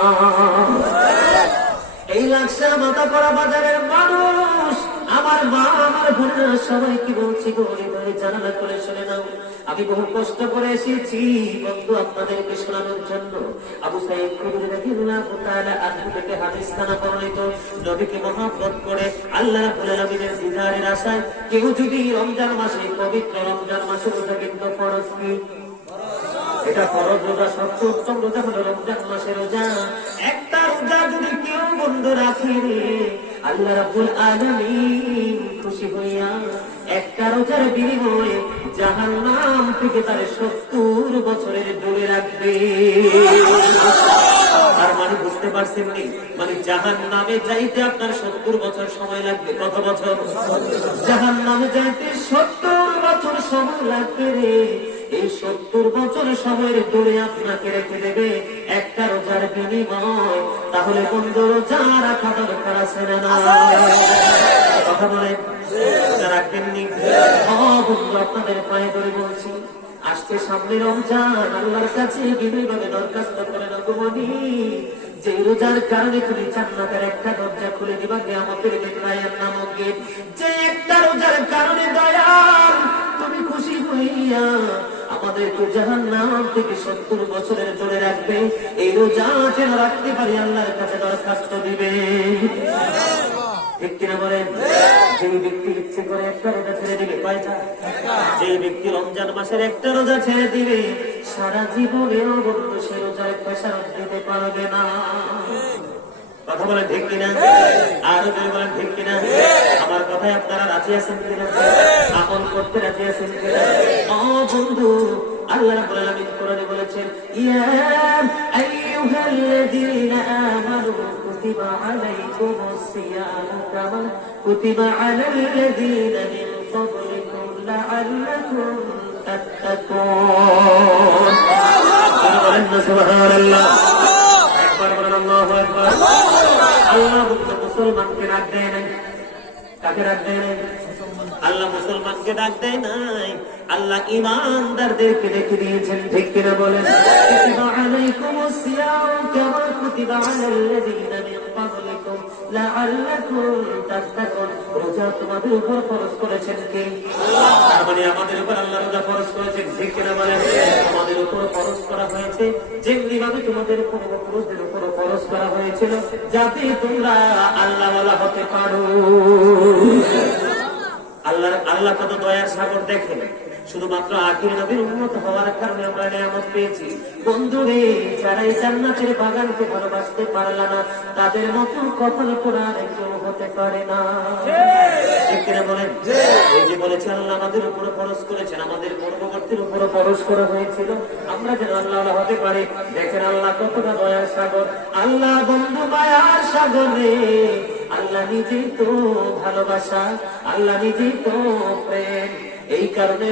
এই লাকসা মাথা করা বাজারের মানুষ, আমার মা আমার বোনেরা সবাইকে বলছি গরিব হয়ে জানালা করে শুনে নাও। আমি বহু কষ্ট করে এসেছি বন্ধু আপনাদেরকে শোনানোর জন্য। আবু সাঈদ খুদরি রাদিয়াল্লাহু তাআলা আনহু থেকে হাদিস খানা বর্ণিত। নবীকে মহব্বত করে আল্লাহ রাব্বুল আলামিনের দিদারের আশায় কেউ যদি রমজান মাসে, পবিত্র রমজান মাসে রোজা কিন্তু ফরজ কি? এটা ফরজ রোজা, সবচেয়ে উত্তম রোজা হলো রমজান মাসের রোজা। একটা রোজা যদি কেউ বন্ধ রাখে, আল্লাহ রাব্বুল আলামিন খুশি হইয়া একটা রোজার বিনিময়ে জাহান্নাম থেকে তার 70 বছরের দূরে রাখবে। তার মানে বুঝতে পারছেন নি? মানে জাহান্নামে যাইতে আপনার 70 বছর সময় লাগবে। কত বছর? জাহান্নামে যাইতে 70 বছর সময় লাগবে রে। এই 70 বছরের সময়ের দূরে আপনাকে রেখে দেবে একটা রোজার বিনিময়। তাহলে বন্ধু রোজা রাখা দরকার আছে না? কথা বলেন, রাখবেননি? বন্ধু আপনাদের পায়ে ধরে বলছি, আসছে সামনে রমজান, আল্লাহর কাছে বিনয়ভাবে দরখাস্ত করেন আগমনী, যে রোজার কারণে তুমি জান্নাতের একটা দরজা খুলে দিবা, কিয়ামতের দিন রায়্যান নামক গেট। যে একটা রোজার কারণে দয়াল তুমি খুশি হইয়া আমাদেরকে জাহান্নাম থেকে 70 বছরের দূরে রাখবে, এই রোজা যেন রাখতে পারি আল্লাহর কাছে দরখাস্ত দিবে। ঠিক কিনা বলেন? যে ব্যক্তি ইচ্ছে করে একটা রোজা ছেড়ে দিবে, কয়টা? যে ব্যক্তি রমজান মাসের একটা রোজা ছেড়ে দিবে, সারা জীবনেও বন্ধু সে রোজায় খেসারত দিতে পারবে না। কথা বলেন ঠিক কিনা? আরো যদি বলেন ঠিক কিনা? আমার কথায় আপনারা রাজি আছেন কিনা? আমল করতে রাজি আছেন কিনা? ও বন্ধু, আল্লাহ রাব্বুল আলামিন কোরআনে বলেছেন, ইয়া আইয়ুহাল্লাযীনা আমানু কুতিবা আলাইকুমুস সিয়ামু কামা কুতিবা আলাল্লাযীনা মিন ক্বাবলিকুম লাআল্লাকুম তাত্তাকুন। বলেন না সুবহানাল্লাহ। একবার বলেন আল্লাহু আকবার। আল্লাহ মুসলমানকে ডাক দেয় নাই। কাকে ডাক দেয় নাই? আল্লাহ মুসলমানকে ডাক দেয় নাই, আল্লাহ ঈমানদারদেরকে দেখে দিয়েছেন। ঠিক কিনা বলেন? কুতিবা আলাইকুমুস সিয়াম কামা কুতিবা আলাল্লাযীনা মিন ক্বাবলিকুম লাআল্লাকুম তাত্তাকুন। রোজা তোমাদের উপর ফরজ করেছেন কে? আল্লাহ। তার মানে আমাদের উপর আল্লাহ রোজা ফরজ করেছেন। ঠিক কিনা বলেন? আমাদের উপর ফরজ করা হয়েছে, যেমনি ভাবে তোমাদের পূর্বপুরুষদের উপর ফরজ করা হয়েছিল, যাতে তোমরা আল্লাহওয়ালা হতে পারো। আল্লাহ কত দয়ার সাগর দেখেন। শুধুমাত্র আখির নবীর উম্মত হওয়ার কারণে আমরা নিয়ামত পেয়েছি। বন্ধুরে, যারা এই জান্নাতের বাগানকে ভালোবাসতে পারল না, তাদের মতো কখনো কোরআন কেউ হতে পারে না। ঠিক কিনা বলেন? এই যে বলেছে আল্লাহ আমাদের উপরে ফরজ করেছেন, আমাদের পূর্ববর্তীর উপরে ফরজ করা হয়েছিল, আমরা যেন আল্লাহ হতে পারি। দেখেন আল্লাহ কতটা দয়ার সাগর। আল্লাহ বন্ধু মায়ার সাগরে, আল্লাহ নিজেই তো ভালোবাসা, আল্লাহ নিজেই তো প্রেম। এই কারণে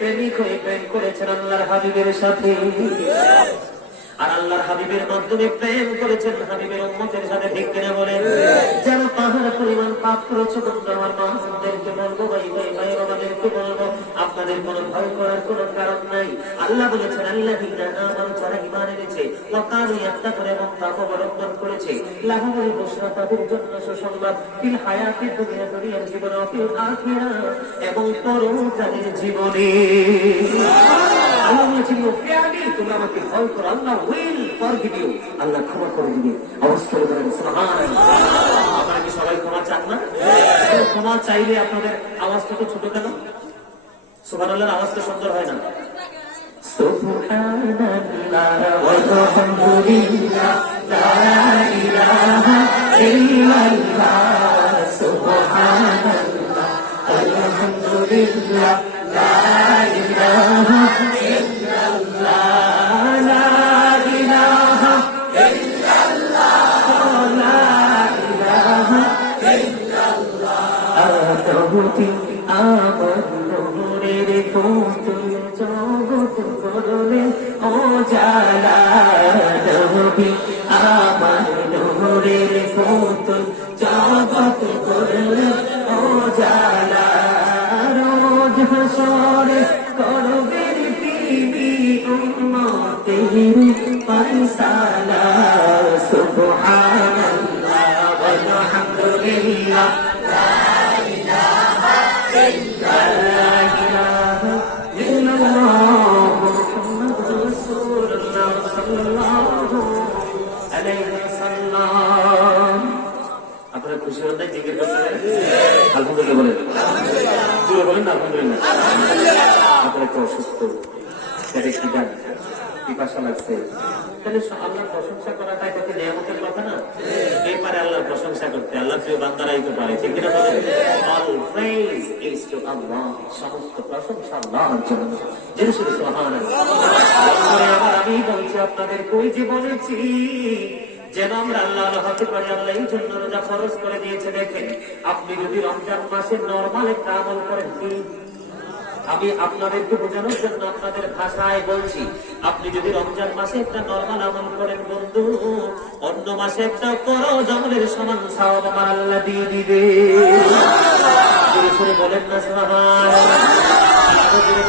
প্রেমিক হয়ে প্রেম করেছেন আল্লাহর হাবিবের সাথে। আর আল্লাহর হাবিবের মাধ্যমে প্রেম করেছেন হাবিবের উম্মতের সাথে। ঠিক কিনা বলেন? যেন পাহাড় পরিমাণ পাপ করেছে বন্ধু, আমার মা বোনদেরকে বলবো, ভাই বাবাদেরকে বলবো, আপনাদের কোনো ভয় করার কোনো কারণ নাই। আল্লাহ বলেছেন আল্লাযীনা আমানু, যারা ঈমান এনেছে, ওয়া কানু ইয়াত্তাকুন, এবং তাকওয়া অবলম্বন করেছে, লাহুমুল বুশরা, তাদের জন্য সুসংবাদ, ফিল হায়াতিদ দুনিয়া, দুনিয়ার জীবনে, ফিল আখিরাহ, এবং পরকালের জীবনে। আল্লাহ বলেছেন ইউফিয়ানি, তোমরা আমাকে ভয় করো, আল্লাহ উইল ফরগিভ ইউ, আল্লাহ ক্ষমা করে দিবে। অবস্থা বলেন সুবহানাল্লাহ। আপনারা কি সবাই ক্ষমা চান না? ক্ষমা চাইলে আপনাদের আওয়াজটা তো ছোট কেন? সুবহানাল্লাহর আওয়াজ তো সুন্দর হয় না? সুবহানাল্লাহ ওয়ালহামদুলিল্লাহ, লা ইলাহা ইল্লাল্লাহ, সুবহানাল্লাহ ওয়ালহামদুলিল্লাহ, লা ইলাহা ইল্লাল্লাহ, লা ইলাহা ইল্লাল্লাহ, লা ইলাহা ইল্লাল্লাহ। আতাহুতি আমার নূরের পুতুল, জগৎ করলে ও জালা, নবী আমার নূরের পুতুল, জগৎ করলে ও জালা, রোজ হাসরে করবে তিনি উম্মতের ফয়সালা, সুবহানাল্লাহ ওয়ালহামদুলিল্লাহ, লা ইলাহা ইল্লাল্লাহ, মুহাম্মাদুর রাসূলুল্লাহ সাল্লাল্লাহু আলাইহি ওয়াসাল্লাম। আপনারা খুশি হন না? জিকির করছেন? আলহামদুলিল্লাহ বলেন, জোরে বলেন না আলহামদুলিল্লাহ। আপনারা একটু অসুস্থ, পেটে খিদা, পিপাসা লাগছে, তাহলে আল্লাহর প্রশংসা করাটাই কত নিয়ামতের কথা না? এই পারে আল্লাহর প্রশংসা করতে, আল্লাহ প্রিয় বান্দারাই তো পারে, ঠিক কিনা বলেন? অল প্রেইজ ইজ টু আল্লাহ, সমস্ত প্রশংসা আল্লাহর জন্য। জোরে জোরে সুবহানাল্লাহ। আমি বলছি আপনাদের কই যে বলেছি যেন আমরা আল্লাহ হতে পারি, আল্লাহ এই জন্য রোজা ফরজ করে দিয়েছে। দেখেন, আপনি যদি রমজান মাসে নরমাল একটা আমল করেন, কি আমি আপনাদেরকে বোঝানোর জন্য আপনাদের ভাষায় বলছি, আপনি যদি রমজান মাসে একটা নরমাল আমল করেন বন্ধু, অন্য মাসে একটা ফরজ আমলের সমান সওয়াব আমার আল্লাহ দিয়ে দিবে। বলেন না সুবহানাল্লাহ,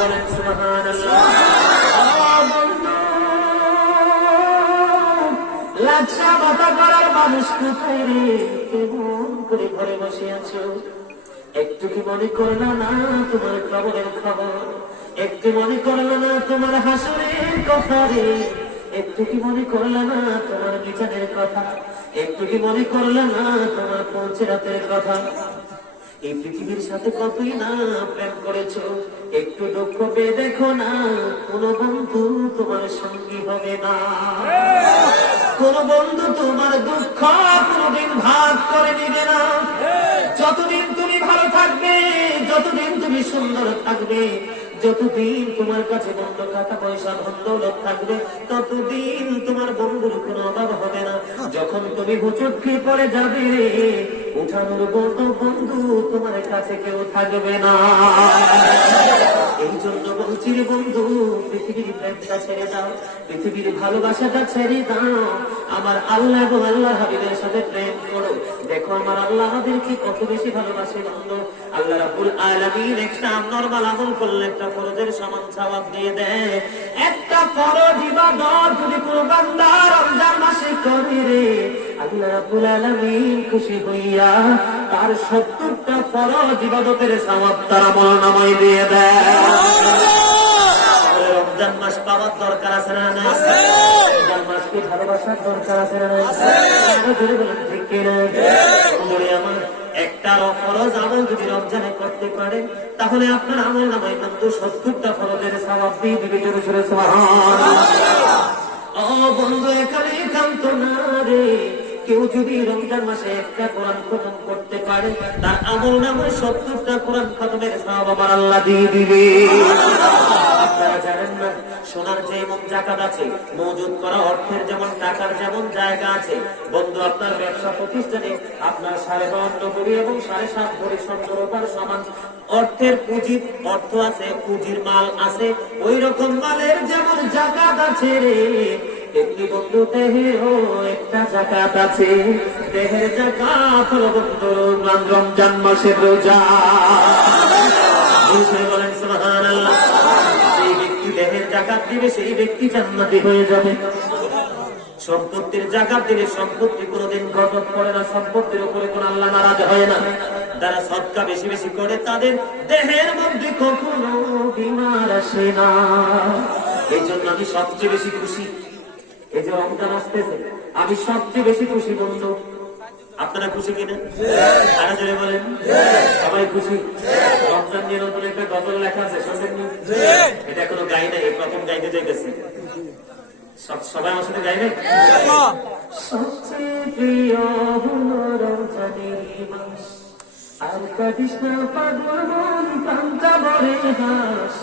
বলেন সুবহানাল্লাহ। লাচ্ছা বাতা করার মানুষ কোথায় রে? কেমন করে ঘরে বসে আছো? একটু কি মনে করলো না তোমার কবরের খবর? একটু মনে করলো না তোমার হাসরের কথা রে? একটু কি মনে করলো না তোমার বিচারের কথা? একটু কি মনে করলো না তোমার পৌঁছে রাতের কথা? এই পৃথিবীর সাথে কতই না প্রেম করেছো, একটু দুঃখ পেয়ে দেখো না, কোন বন্ধু তোমার সঙ্গী হবে না। কোন বন্ধু তোমার দুঃখ কোনদিন ভাগ করে নিবে না। যতদিন তুমি ভালো থাকবে, যতদিন তুমি সুন্দর থাকবে, যতদিন তোমার কাছে বন্ধ টাকা পয়সা ধন দৌলত থাকবে, ততদিন তোমার বন্ধুর কোনো অভাব হবে না। যখন তুমি হুচট খেয়ে পড়ে যাবে, উঠানোর মতো বন্ধু তোমার কাছে কেউ থাকবে না। এই জন্য বলছি রে বন্ধু, পৃথিবীর প্রেমটা ছেড়ে দাও, পৃথিবীর ভালোবাসাটা ছেড়ে দাও, আমার আল্লাহ এবং আল্লাহ হাবিবের সাথে প্রেম করো। দেখো আমার আল্লাহ আমাদেরকে কত বেশি ভালোবাসে বন্ধু। আল্লাহ রাব্বুল আলামিন একটা নরমাল আমল করলে একটা ফরজের সমান সওয়াব দিয়ে দেয়। একটা ফরজ ইবাদত যদি কোনো বান্দা রমজান মাসে করে রে, আল্লাহ রাব্বুল আলামিন খুশি হইয়া তার 70টা ফরজ ইবাদতের সওয়াব তার আমলনামায় দিয়ে দেয়। রমজান মাস পাওয়ার দরকার আছে না? রমজান মাসকে ভালোবাসার দরকার আছে না? ঠিক কিনা? আমার একটা ফরজ আমল যদি রমজানে করতে পারে, তাহলে আপনার আমল নামায় কিন্তু 70টা ফরজের সওয়াব দিয়ে দিবে। জোরে জোরে সুবহানাল্লাহ। ও বন্ধু, এখানে একান্ত না রে, কেউ যদি রমজান মাসে একটা কোরআন খতম করতে পারে, তার আমল নামায় 70টা কোরআন খতমের সওয়াব আমার আল্লাহ দিয়ে দিবে। আপনারা জানেন না, সোনার যেমন জাকাত আছে, মজুদ করা অর্থের যেমন টাকার যেমন জায়গা আছে, বন্ধু আপনার ব্যবসা প্রতিষ্ঠানে আপনার 52 ভরি এবং 7.5 ভরি স্বর্ণরূপার সমান অর্থের পুঁজির অর্থ আছে, পুঁজির মাল আছে, ওই রকম মালের যেমন জাকাত আছে রে, এমনি বন্ধু দেহেও একটা জাকাত আছে। দেহের জাকাত হলো বন্ধু রমজান মাসের রোজা। বলেন সুবহানাল্লাহ। জাকাত দিবে সেই ব্যক্তি জান্নাতি হয়ে যাবে। সম্পত্তির জাকাত দিলে সম্পত্তি কোনোদিন গজব করে না, সম্পত্তির উপরে কোন আল্লাহ নারাজ হয় না। যারা সদকা বেশি বেশি করে তাদের দেহের মধ্যে কখনো বিমার আসে না। এই জন্য আমি সবচেয়ে বেশি খুশি। এই যে রমজান আসতেছে, আমি সবচেয়ে বেশি খুশি বন্ধু। আপনারা খুশি কিনা? আরো জোরে বলেন। সবাই খুশি? রমজান নিয়ে নতুন একটা গজল লেখা আছে, শোনেননি? এটা এখনো গাই নাই, প্রথম গাইতে যাইতেছি। সবাই আমার সাথে গাইবে। সবচেয়ে প্রিয় হলো রমজানের মাস, আর কাঁদিস না পাগল মন প্রাণটা ভরে হাস।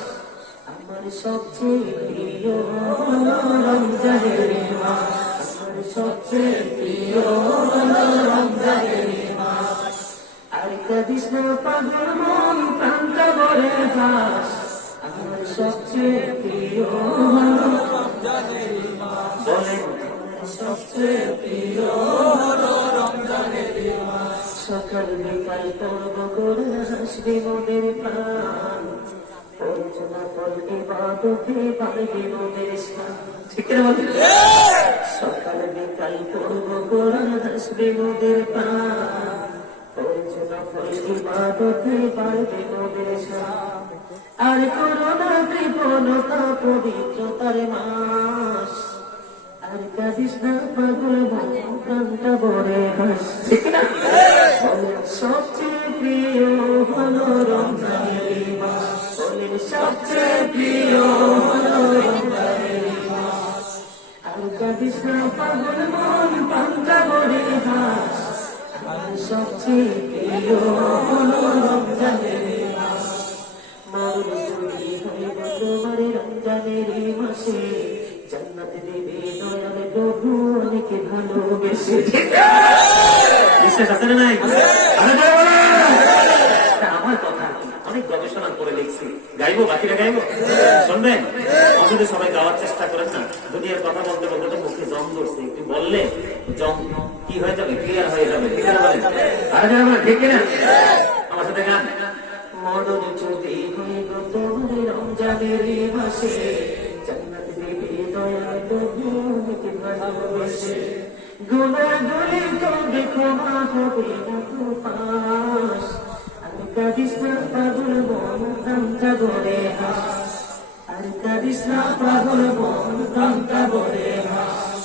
আমার সবচেয়ে প্রিয় হলো রমজানের মাস, আমার সবচেয়ে প্রিয় হলো রমজানের মাস, আর কাঁদিস না পাগল মন প্রাণটা ভরে হাস। আমার সবচেয়ে প্রিয় হলো রমজানের মাস, বলেন সবচেয়ে প্রিয় হলো রমজানের মাস। সকাল বিকাল পর্ব করে হাসবে মোদের প্রাণ, পরিচনা ফল ইবাদতে পারবে মোদের স্থান। ঠিক না বলেন? সকাল বিকাল পর্ব করে হাসবে মোদের প্রাণ, পরিচনা ফল ইবাদতে পারবে মোদের স্থান। আর করোনা কৃপণতা পবিত্রতার মাস, আর কাঁদিস না পাগল মন প্রাণটা ভরে হাস। ঠিক না? সবচেয়ে প্রিয় হলো রমজানের মাস, বলেন সবচেয়ে প্রিয় হলো রমজানের মাস, আর কাঁদিস না পাগল মন প্রাণটা ভরে হাস। আর সবচেয়ে প্রিয় হলো রমজানের মাস। মরণ যদি হইব তোমার রমজানের মাসে, জান্নাত দেবে দয়াল প্রভু অনেকে ভালোবেসে। বিশ্বাস আছে না নাই? আমার কথা অনেক গবেষণা করে লিখছি, গাইবো বাকিরা গাইবো, শুনবেন? আমাদের সবাই গাওয়ার চেষ্টা করেন না। দুনিয়ার কথা বলতে বলতে তো মুখে জম ধরছে, একটু বললে জম কি হয়ে যাবে, ক্লিয়ার হয়ে যাবে। ঠিক আছে বলেন? ঠিক কিনা? আমার সাথে গান। মরণ যদি হইব তোমার রমজানের মাসে, জান্নাত দেবে দয়াল প্রভু অনেকে ভালোবেসে। গুনাহগুলি তবে ক্ষমা হবে না তো পাস, আর কাঁদিস না পাগল মন প্রাণটা ভরে হাস। আর কাঁদিস না পাগল মন প্রাণটা ভরে হাস।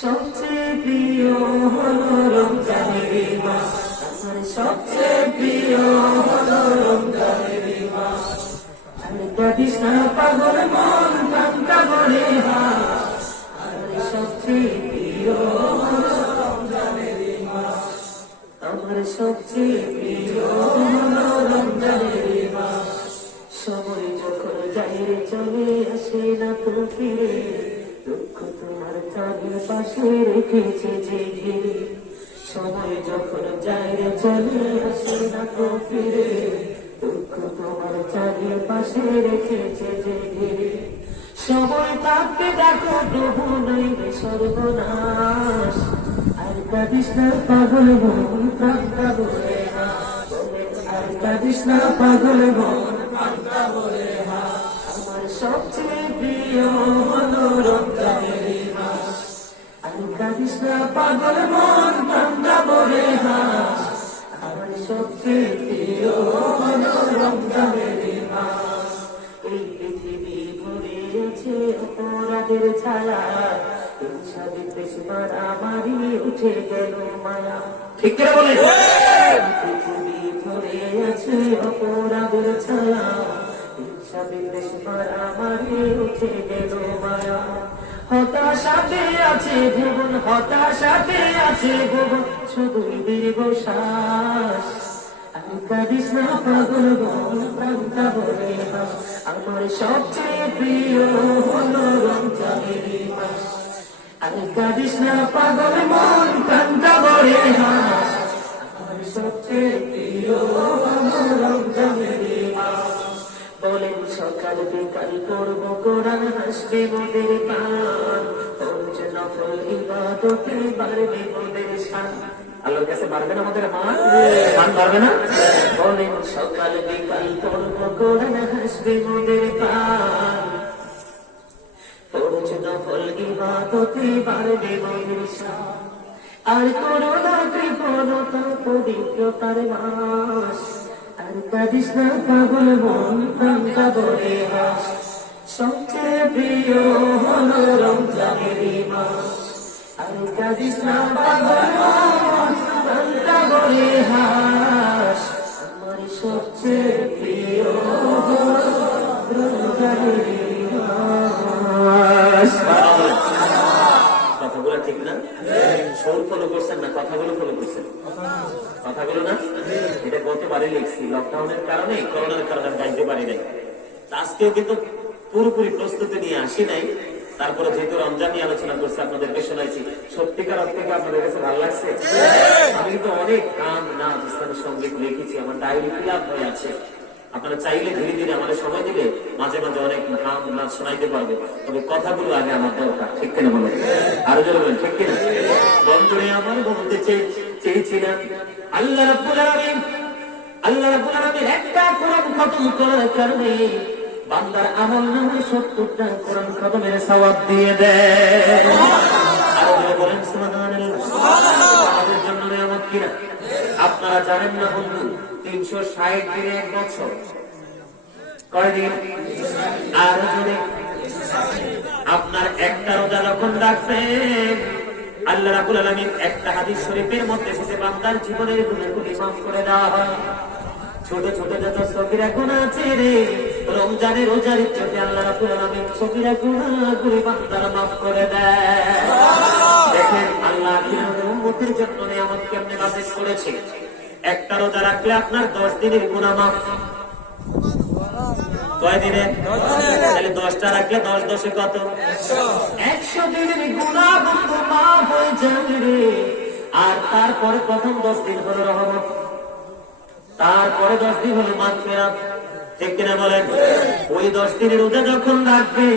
সবচেয়ে প্রিয় হলো রমজানের মাস, আমার সবচেয়ে প্রিয় হলো রমজানের মাস, আর কাঁদিস না পাগল মন প্রাণটা ভরে হাস। আর সবচেয়ে প্রিয় হলো রমজানের মাস, আমার সবচেয়ে প্রিয় হলো রমজানের মাস। সময় যখন যাইরে চলে আসে না তো ফিরে, দুঃখ তোমার চারিপাশে রেখেছে যে ঘিরে। সময় যখন যাইরে চলে আসে না তো ফিরে, দুঃখ তোমার চারিপাশে রেখেছে যে ঘিরে। সময় থাকতে দেখো প্রভু নইবে সর্বনাশ, আর কাঁদিস না পাগল মন প্রাণটা ভরে হাস। আর কাঁদিস না পাগল মন প্রাণটা ভরে হাস। আমার সবচেয়ে প্রিয় হলো রমজানের মাস, আর কাঁদিস না পাগল মন প্রাণটা ভরে হাস। আমার সবচেয়ে প্রিয় হলো রমজানের মাস। এই পৃথিবী ভরে আছে অপরাধের ছায়া, হিংসা বিদ্বেষ মারামারি উঠে গেল মায়া। ঠিক করে বলে? পৃথিবী ভরে আছে অপরাধের ছায়া, হিংসা বিদ্বেষ মারামারি উঠে গেল মায়া। হতাশাতে আছে ভুবন, হতাশাতে আছে ভুবন, শুধুই দীর্ঘশ্বাস। আমি কাঁদিস না পাগল মন প্রাণটা ভরে হাস। আমার সবচেয়ে প্রিয় হলো রমজানের মাস, আমি কাঁদিস না পাগল মন প্রাণটা ভরে হাস। আমার সবচেয়ে প্রিয় হলো রমজানের মাস। বলেন সকাল বিকাল করব কোরআন, হাসবে মোদের প্রাণ, ফরজ নফল ইবাদতে বাড়বে মোদের শান। আল্লাহর কাছে বাড়বে না আমাদের মান বাড়বে না? বলেন সকাল বিকাল করব কোরআন, হাসবে মোদের প্রাণ, আর করোনা কৃপণতা পবিত্রতার মাস, আর কাঁদিস না পাগল মন প্রাণটা বলে হাস, সবচেয়ে প্রিয় হলো রমজানেরই মাস। আর কাঁদিস না পাগল মন প্রাণটা বলে হাস, আমার সবচেয়ে প্রিয় হলো রমজানেরই মাস। কথাগুলো ঠিক না? সুর ফলো করছেন না, কথাগুলো ফলো করছেন? কথাগুলো না, এটা গতবারে লিখছি, লকডাউনের কারণে, করোনার কারণে গাইতে পারি নাই। আজকেও কিন্তু পুরোপুরি প্রস্তুতি নিয়ে আসি নাই। তারপরে যেহেতু রমজান নিয়ে আলোচনা করছি, আপনাদেরকে শোনাইছি, সত্যিকার অর্থে আপনাদের কাছে ভালো লাগছে? আমি কিন্তু অনেক গান, নাচ, ইসলামের সঙ্গীত লিখেছি, আমার ডায়েরি ফিল আপ হয়ে আছে। আপনারা চাইলে ধীরে ধীরে আমাদের সময় দিলে মাঝে মাঝে অনেক গান, নাচ শোনাইতে পারবে। তবে কথাগুলো আগে আমার দরকার, ঠিক কিনা বলেন? আরো জোরে বলেন, ঠিক কিনা? বন্ধুরে আমার বলতে চেয়েছিলাম, আল্লাহ রাব্বুল আলামিন একটা কোরআন খতম করার কারণে বান্দার আমল নামে 70টা কোরআন খতমের সওয়াব দিয়ে দেয়। আরো জোরে বলেন সুবহানাল্লাহ। আমাদের জন্য নিয়ামত কিনা? আপনারা জানেন না বন্ধু, 360 দিনে এক বছর কয়দিন? আর জোরে, আপনার একটা রোজা যখন রাখবেন, আল্লাহ রাব্বুল আলামিন একটা হাদিস শরীফের মধ্যে এসেছে, বান্দার জীবনের গুনাহগুলি মাফ করে দেওয়া হয়। ছোট ছোট যত সগীরা গুনাহ আছে রে, রমজানের রোজার ইচ্ছাতে আল্লাহ রাব্বুল আলামিন সগীরা গুনাহগুলি বান্দার মাফ করে দেয়। দেখেন আল্লাহ উম্মতের জন্য নিয়ামত কেমনে বাতিল করেছে। একটা রোজা রাখলে আপনার 10 দিনের গুনাহ মাফ। কয় দিনে? তাহলে 10টা রাখলে 10 10 কত? 100 দিনের গুনাহ বন্ধু মাফ হয়ে যাবে রে। আর তারপরে প্রথম 10 দিন হলো রহমত, তারপরে 10 দিন হলো মাগফিরাত, ঠিক কিনা বলেন? ওই 10 দিনের রোজা যখন রাখবে,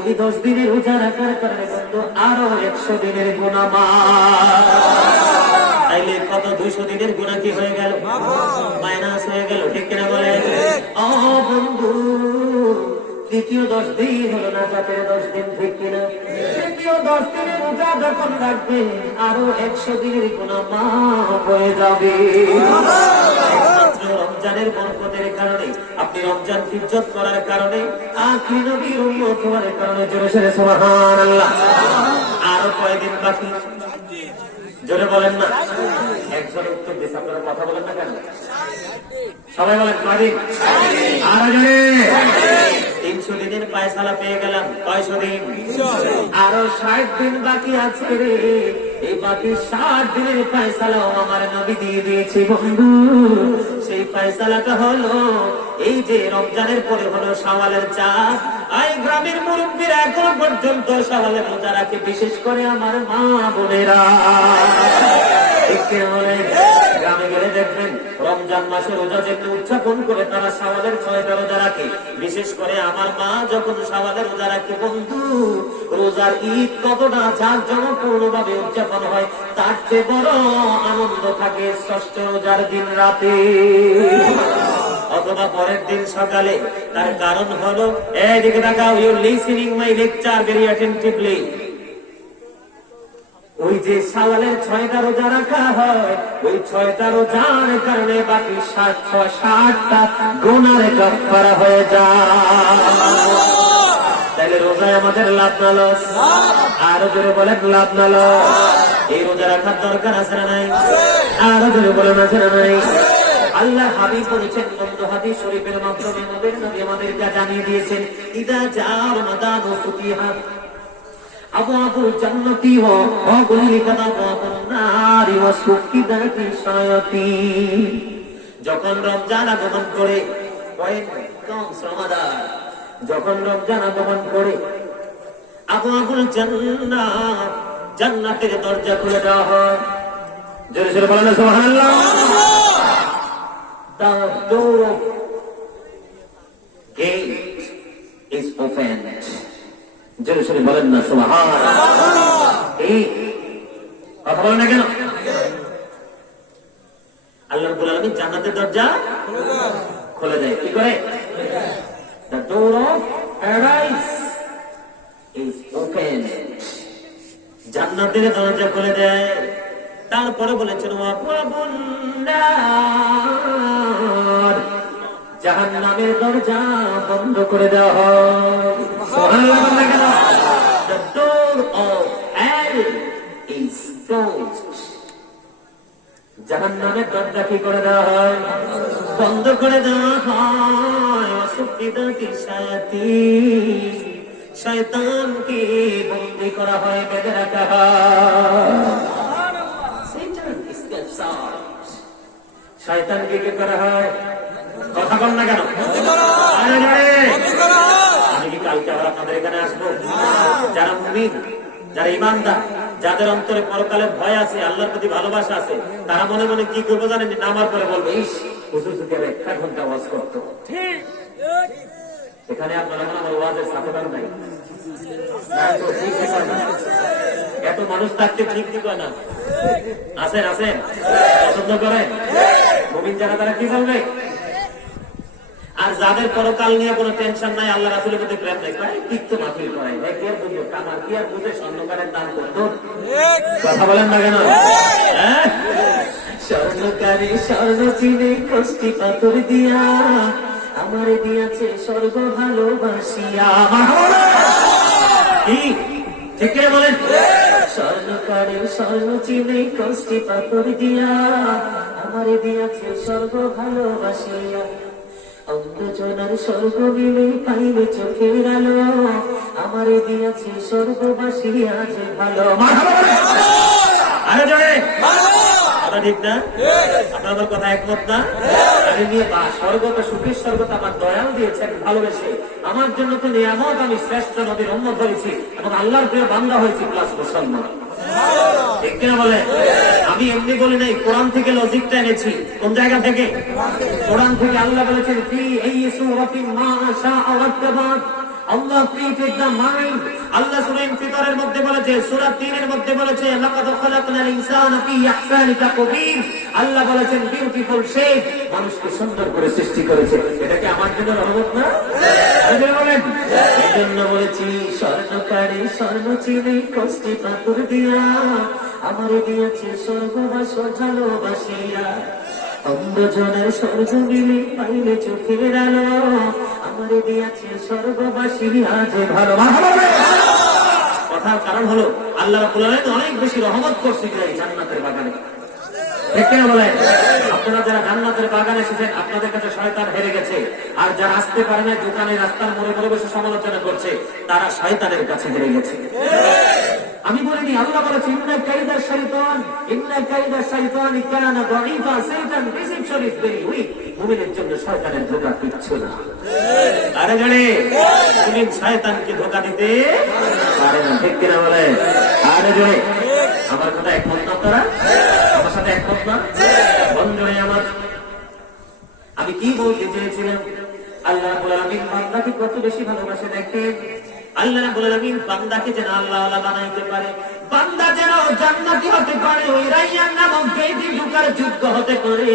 ওই 10 দিনের রোজা রাখার কারণে বন্ধু আরো 100 দিনের গুনাহ মাফ। তাইলে কত? 200 দিনের গুনাহ কি হয়ে গেল? মাইনাস হয়ে গেল, ঠিক কিনা বলেন? ও বন্ধু, তৃতীয় 10 দিন হলো না জাতের 10 দিন, ঠিক কিনা? তৃতীয় 10 দিনের রোজা যখন রাখবে, আরো 100 দিনের গুনাহ মাফ হয়ে যাবে। রমজানের বরকতের কারণে, আপনি রমজান ইজ্জত করার কারণে, আখির নবীর উম্মত হওয়ার কারণে, জোরে জোরে সুবহানাল্লাহ। আরো কয়দিন বাকি? জোরে বলেন না। একজন উত্তর দিচ্ছে, আপনারা কথা বলেন না কেন? সবাই বলেন কয়দিন? আরো জোরে। 300 দিনের পায়সালা পেয়ে গেলাম। কয়শো দিন? আরো 60 দিন বাকি আছে রে। এই বাকি 60 দিনের পায়সালাও আমার নবী দিয়ে দিয়েছে বন্ধু। সেই পায়সালাটা হলো এই যে রমজানের পরে হলো শাওয়ালের চাঁদ। এই গ্রামের মুরব্বীরা এখনো পর্যন্ত শাওয়ালের রোজা রাখে, বিশেষ করে আমার মা বোনেরা। গ্রামে গেলে দেখবেন রমজান মাসে রোজা যেমনি উদযাপন করে, তারা শাওয়ালের 6টা রোজা রাখে। বিশেষ করে আমার মা যখন শাওয়ালের রোজা রাখে বন্ধু, রোজার ঈদ কতটা জাঁকজমকপূর্ণ ভাবে উদযাপন হয়, তার চেয়ে বড় আনন্দ থাকে 6ষ্ঠ রোজার দিন রাতে অথবা পরের দিন সকালে। তার কারণ হলো, এদিকে তাকাও, you listening my lecture very attentively. ওই যে শাওয়ালের 6টা রোজা রাখা হয়, ওই 6টা রোজার কারণে বাকি 60টা গুনাহের কাফারা হয়ে যায়। তাহলে রোজায় আমাদের লাভ না লস? আরো জোরে বলেন লাভ না লস? এই রোজা রাখার দরকার আছে না নাই? আরো জোরে বলেন আছে না নাই? আল্লাহ হাবিব বলেছেন, বন্ধু হাদিস শরীফের মাধ্যমে আমাদের নবী আমাদেরকে জানিয়ে দিয়েছেন, ইদা জাআ রমাদান ওয়া ফুতিহাত আবওয়াবুল জান্নাতি ওয়া গুলিকাত আবওয়াবুন নারি ওয়া সুকিদাতিশ শায়াতিন। যখন রমজান আগমন করে, যখন রমজান আগমন করে, আবওয়াবুল জান্নাত, জান্নাতের দরজা খুলে দেওয়া হয়। জোরে জোরে বলেন সুবহানাল্লাহ। The door of gate is opened. জোরে জোরে বলেন না সুবহানাল্লাহ। এই কথা বলেন না কেন? আল্লাহ রাব্বুল আলামিন জান্নাতের দরজা খুলে দেয়। কি করে? The door of paradise is opened. জান্নাতের দরজা খুলে দেয়। তারপরে বলেছেন জাহান্নামের দরজা বন্ধ করে দেওয়া হয়। সুবহানাল্লাহ বলেন কেন? The door of hell is closed. জাহান্নামের দরজা কি করে দেওয়া হয়? বন্ধ করে দেওয়া হয়। ওয়াসুফিদাতি শায়াতিন, শয়তানকে বন্দী করা হয়, বেঁধে রাখা হয়। Satan escapes out. শয়তানকে কি করা হয়? কথা বল না কেন? আমি কি কালকে আবার আপনাদের এখানে আসবো? যারা মুমিন, যারা ইমানদার, যাদের অন্তরে পরকালের ভয় আছে, আল্লাহর প্রতি ভালোবাসা আছে, তারা মনে মনে কি করবো জানেন? নামার পরে বলবো, ইস হুজুর যদি আর 1 ঘন্টা ওয়াজ করতো। এখানে আপনারা মনে আমার ওয়াজের সাথে পান নাই, এত মানুষ থাকতে ঠিক ঠিক হয় না। আছেন আছেন, পছন্দ করেন মুমিন যারা, তারা কি বলবে? আর যাদের পরকাল নিয়ে কোনো টেনশন নাই, আল্লাহ রাসূলের প্রতি প্রেম নাই, ঠিক তো মাফিল করায় কি আর বুঝবো? কামার কি আর বুঝে? স্বর্ণকারের দাম করতো। কথা বলেন না কেন? স্বর্ণকারে স্বর্ণ চিনে কষ্টি পাথর দিয়া আমারে দিয়াছে স্বর্গ ভালোবাসিয়া। কি ঠিক বলেন? স্বর্ণকারে স্বর্ণ চিনে কষ্টি পাথর দিয়া আমারে দিয়াছে স্বর্গ ভালোবাসিয়া। অন্ধজনার স্বর্গ মিলে পাইলে চোখের আলো আমারে দিয়াছে স্বর্গবাসিয়া যে ভালো। আরে জোরে কথা ঠিক না? আপনাদের কথা একমত না? আমি নিয়ে বা স্বর্গটা সুখের স্বর্গটা আমার দয়াল দিয়েছেন ভালোবেসে, আমার জন্য তো নিয়ামত, আমি শ্রেষ্ঠ নবীর উম্মত হয়েছি এবং আল্লাহর প্রিয় বান্দা হয়েছি প্লাস মুসলমান। ঠিক কিনা বলে? আমি এমনি বলি নাই, কোরআন থেকে লজিকটা এনেছি। কোন জায়গা থেকে? কোরআন থেকে। আল্লাহ বলেছেন ফি আইয়ি সূরাতিন মা শাআ ওয়াত্তাবা। আল্লাহ ক্রিয়েটেড দ্য মাইন্ড। আল্লাহ সূরা ইনফিতারের মধ্যে বলেছে, সূরা 3 এর মধ্যে বলেছে লাকাদ খালাকনাল ইনসানা ফি আহসানি তাকওয়িম। আল্লাহ বলেছেন বিউটিফুল শেপ, মানুষকে সুন্দর করে সৃষ্টি করেছে। এটা কি আমার জন্য রহমত না? আল্লাহ বলেন, এজন্য বলেছি স্বর্ণকারে স্বর্ণ চিনে কষ্টি পাথর দিয়া আমারে দিয়েছে স্বর্গবাস ভালোবাসিয়া। অন্ধজনের স্বর্গ মিলে পাইলে চোখের আলো আমারে দিয়েছে স্বর্গবাসিয়া যে ভালো। কথার কারণ হলো আল্লাহ রাব্বুল আলামিন অনেক বেশি রহমত করছে এই জান্নাতের বাগানে। ঠিক কিনা বলেন? আপনারা যারা জান্নাতের বাগানে এসেছেন, আপনাদের কাছে শয়তান হেরে গেছে। আর যারা আসতে পারে না, দোকানে রাস্তার মোড়ে মোড়ে বসে সমালোচনা করছে, তারা শয়তানের কাছে হেরে গেছে। আমি বলিনি, আল্লাহ বলেছে ইন্না কাইদা শাইতান কানা দাঈফা। শয়তান ডিসিপশন ইজ ভেরি উইক। মুমিনের জন্য শয়তানের ধোঁকা কিচ্ছু না। আরে জানে মুমিন শয়তানকে ধোঁকা দিতে পারে না। ঠিক কিনা বলে? আরে জানে আমার কথা একমত না? আপনারা আমার সাথে একমত না? বন্ধুরা আমার, আমি কি বলতে চেয়েছিলাম? আল্লাহ রাব্বুল আলামিন বান্দাকে কত বেশি ভালোবাসে দেখেন। আল্লাহ রাব্বুল আলামিন বান্দাকে যেন আল্লাহওয়ালা বানাইতে পারে, বান্দা যেন জান্নাতি হতে পারে, ওই রাইয়ান নামক গেটে ঢোকার যোগ্য হতে পারে।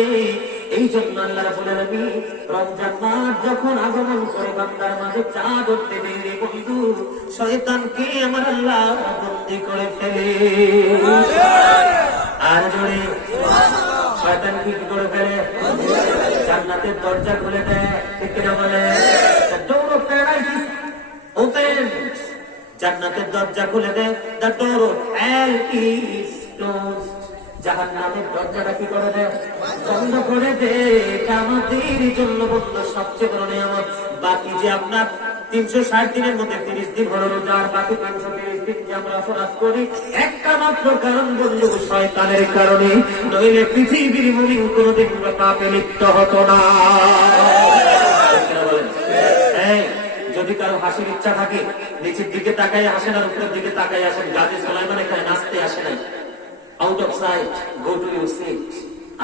এই জন্য আল্লাহ রাব্বুল আলামিন রমজান মাস যখন আগমন করে বান্দার মাঝে চাঁদ উঠতে দেয়, বন্ধু শয়তানকে আমার আল্লাহ বন্দী করে ফেলে। আর জোরে শয়তান কি করে ফেলে? জান্নাতের দরজা খুলে দেয়। ঠিক কিনা বলে? জান্নাতের দরজা খুলে দেয়। The door of hell is closed. জাহান্নামের দরজাটা কি করে দেয়? বন্ধ করে দেয়। এটা আমাদের জন্য বন্ধ সবচেয়ে বড় নিয়ামত। বাকি যে আপনার 360 দিনের মধ্যে 30 দিন হলো রোজা, আর বাকি 330 দিন যে আমরা ফরাজ করি, একটা মাত্র কারণ বন্ধু, শয়তানের কারণে। নইলে পৃথিবীর মুমিন কোনদিন পাপে লিপ্ত হতো না। যদি কারো হাসির ইচ্ছা থাকে, নিচের দিকে তাকাই আসেন আর উপরের দিকে তাকাই আসেন। গাজী সুলাইমান এখানে নাচতে আসে নাই। Out of sight, go to your seat.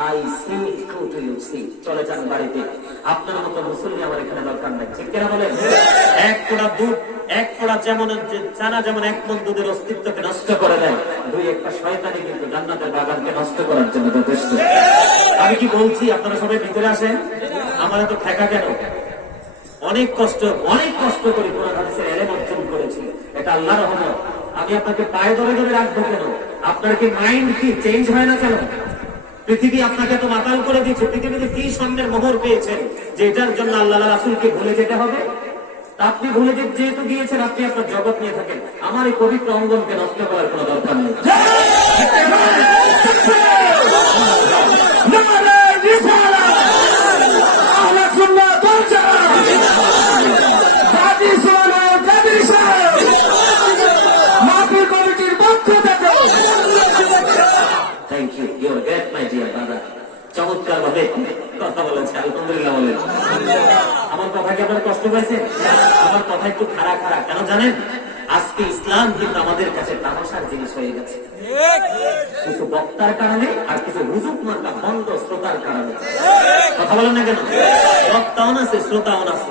I see, go to your seat. চলে যান বাড়িতে। আপনার মতো মুসল্লি আমার এখানে দরকার নাই। ঠিক কিনা বলেন? এক ফোঁটা দুধ, এক ফোঁটা যেমন চানা যেমন এক মন দুধের অস্তিত্বকে নষ্ট করে দেয়, দুই একটা শয়তানি কিন্তু জান্নাতের বাগানকে নষ্ট করার জন্য যথেষ্ট। আমি কি বলছি? আপনারা সবাই ভিতরে আসেন। আমার এত ঠেকা কেন? অনেক কষ্ট করে কোরআন হাদিসের ইলম অর্জন করেছি। এটা আল্লাহর রহমত। আমি আপনাকে পায়ে ধরে ধরে রাখবো কেন? আপনার কি মাইন্ড কি চেঞ্জ হয় না কেন? পৃথিবী আপনাকে তো মাতাল করে দিয়েছে, পৃথিবীতে কি স্বর্ণের মোহর পেয়েছেন যে এটার জন্য আল্লাহ রাসূলকে ভুলে যেতে হবে? আপনি ভুলে যেহেতু গিয়েছেন, আপনি আপনার জগৎ নিয়ে থাকেন, আমার এই পবিত্র অঙ্গনকে নষ্ট করার কোনো দরকার নেই। Thank you, you are great my dear dada. চমৎকার ভাবে কথা বলেছে, আলহামদুলিল্লাহ বলেন। আমার কথা কি আপনার কষ্ট পেয়েছে? আমার কথা একটু খাড়া খাড়া কেন জানেন? আজকে ইসলাম কিন্তু আমাদের কাছে তামাশার জিনিস হয়ে গেছে, কিছু বক্তার কারণে আর কিছু হুজুক মার্কা বন্ধ শ্রোতার কারণে। কথা বলেন না কেন? বক্তাও আছে, শ্রোতাও আছে।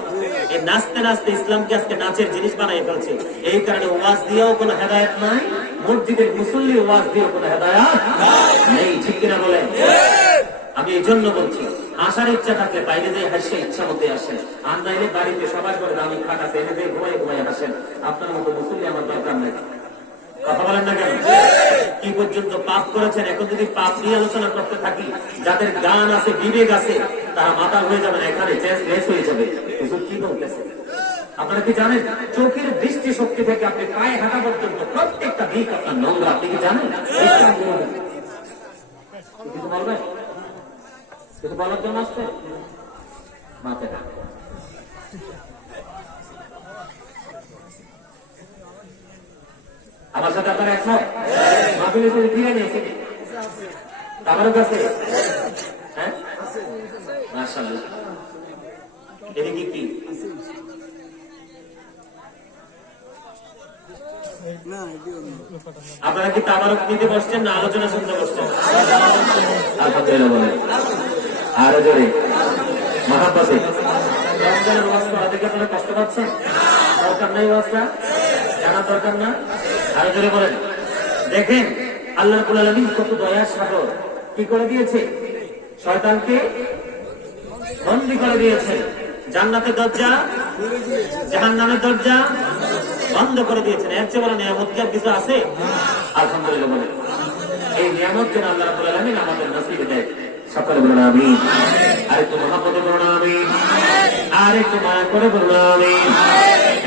এই নাচতে নাচতে ইসলামকে আজকে নাচের জিনিস বানিয়ে ফেলছে। এই কারণে ওয়াজ দিয়েও কোনো হেদায়েত নাই, মসজিদের মুসল্লির ওয়াজ দিয়েও কোনো হেদায়েত নেই। ঠিক কিনা বলেন? আমি এই জন্য বলছি, আসার ইচ্ছা থাকলে বাইরে যে হাসে ইচ্ছা মতো আসেন, আর নাইলে বাড়িতে সবাই করে দামি খাট আছে এনে দিয়ে ঘুমাই ঘুমাই হাসেন। আপনার মতো মুসল্লি আমার দরকার নেই। কথা বলেন না কেন? কি পর্যন্ত পাপ করেছেন, এখন যদি পাপ নিয়ে আলোচনা করতে থাকি, যাদের গান আছে, বিবেক আছে, তারা মাতাল হয়ে যাবেন, এখানে শেষ হয়ে যাবে। কি বলতেছে আপনারা কি জানেন? চোখের দৃষ্টি শক্তি থেকে আপনি পায়ে হাঁটা পর্যন্ত প্রত্যেকটা দিক আপনার নোংরা, আপনি কি জানেন? কিছু বলবেন? কিছু বলার জন্য আসছে মাথা আমার সাথে আপনার একমত? মাহফিলে ফিরে নিয়েছে আমারও কাছে, হ্যাঁ মাশাআল্লাহ। এদিকে কি আপনারা কি তাবারক নিতে বসছেন না আলোচনা শুনতে বসছেন? আলহামদুলিল্লাহ বলেন আরো জোরে মহাব্বতে। রমজানের ওয়াজ করা দেখে আপনারা কষ্ট পাচ্ছেন? দরকার নাই ওয়াজটা, জানা দরকার না? আরো জোরে বলেন। দেখেন আল্লাহ রাব্বুল আলামিন কত দয়ার সাগর, কি করে দিয়েছে? শয়তানকে বন্দী করে দিয়েছে, জান্নাতের দরজা জাহান্নামের দরজা বন্ধ করে দিয়েছেন। এর চেয়ে বড় নিয়ামত কি আর কিছু আছে? আলহামদুলিল্লাহ বলেন। এই নিয়ামত যেন আল্লাহ রাব্বুল আলামিন আমাদের নসিবে দেয়। সকলে বলুন আমিন। আরেকটু মহব্বতে বলুন আমিন, আরেকটু মায়া করে বলুন আমিন।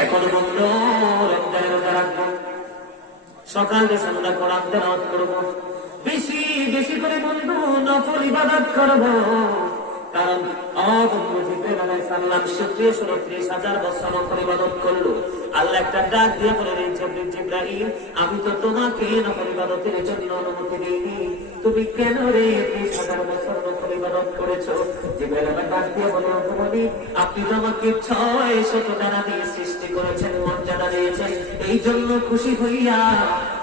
এখন বন্ধু রমজানের রোজা রাখবো, সকালে সন্ধ্যা কোরআন তেলাওয়াত করবো, বেশি বেশি করে বন্ধু নফল ইবাদত করবো। কারণ জিবরাইল আলাইহিস সালাম 37,000 বছর নফল ইবাদত করলো। আল্লাহ একটা ডাক দিয়ে বললেন, জিবরাইল আমি তো তোমাকে নফল ইবাদতের জন্য অনুমতি দিইনি, তুমি কেন রে 30,000 বছর নফল ইবাদত করেছো? জিবরাইল আবার ডাক দিয়ে বললেন, তুমি আপনি তো আমাকে 600 ডানা দিয়ে সৃষ্টি করেছেন, মর্যাদা দিয়েছেন, এই জন্য খুশি হইয়া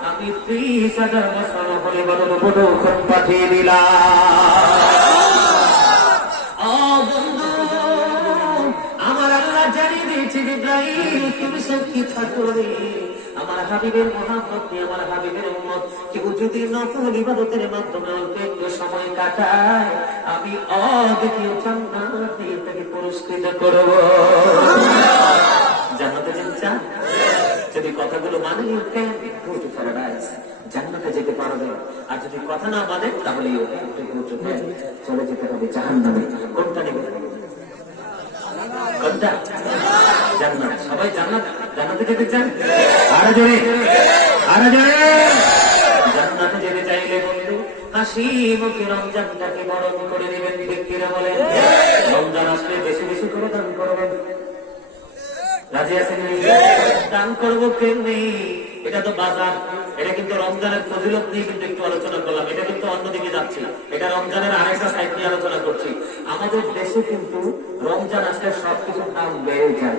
আমি 30,000 বছর নফল ইবাদত উপলক্ষে পাঠিয়ে দিলাম। আমার আল্লাহ জানিয়ে দিয়েছে জিবরাইল তুমি সাক্ষী থাকো রে, আমার হাবিবের মুহাম্মদ নিয়ে, আমার হাবিবের উম্মত কেউ যদি নফল ইবাদতের মাধ্যমে অল্প একটু সময় কাটায়, আমি অদ্বিতীয় জান্নাত দিয়ে তাকে পুরস্কৃত করব। জান্নাতে যেতে চান? যদি কথাগুলো মানে জান্নাতে যেতে পারবে, আর যদি কথা না মানে তাহলে চলে যেতে হবে জাহান্নামে। কোনটা নেবে? কোনটা? জান্নাত। সবাই জান্নাত, জান্নাতে যেতে চান? আরো জোরে, আরো জোরে। জান্নাতে যেতে চাইলে বন্ধু হাসি মুখে রমজানটাকে বরণ করে নেবেন। ঠিক কিনা বলেন? রমজান আসলে বেশি বেশি করে দান করবেন। রাজি আছেন? দান করবো কেমনি? এটা তো বাজার, এটা কিন্তু রমজানের ফজিলত নিয়ে কিন্তু একটু আলোচনা করলাম, এটা কিন্তু অন্যদিকে যাচ্ছি, এটা রমজানের আরেকটা সাইড নিয়ে আলোচনা করছি। আমাদের দেশে কিন্তু রমজান আসলে সবকিছুর দাম বেড়ে যায়।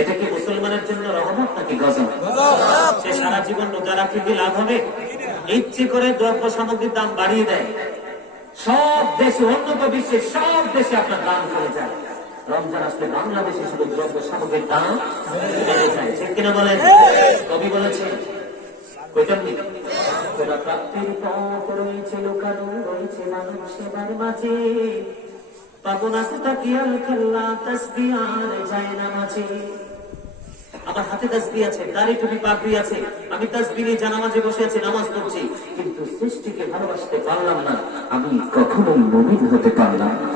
এটা কি মুসলমানের জন্য রহমত নাকি গজব? সে সারা জীবন রোজা রাখলে কি লাভ হবে? ইচ্ছে করে দ্রব্য সামগ্রীর দাম বাড়িয়ে দেয়। সব দেশে, উন্নত বিশ্বের সব দেশে আপনার দাম কমে যায়। রমজান আসলে বাংলাদেশে শুধু দ্রব্য সামগ্রীর দাম বেড়ে যায়। ঠিক কিনা বলেন? কবি বলেছেন, প্রাপ্তির পথ রয়েছে লুকানো, রয়েছে মানুষ সেবার মাঝে, পাবো না কোথা কি আল খেলা তসবিহ আর যায় না মাঝে। আমার হাতে তাসবিহ আছে, দাড়ি টুপি পাগড়ি আছে, আমি তাসবিহ নিয়ে জানামাজে বসে আছি, নামাজ পড়ছি, কিন্তু সৃষ্টিকে ভালোবাসতে পারলাম না, আমি কখনোই মুমিন হতে পারলাম না।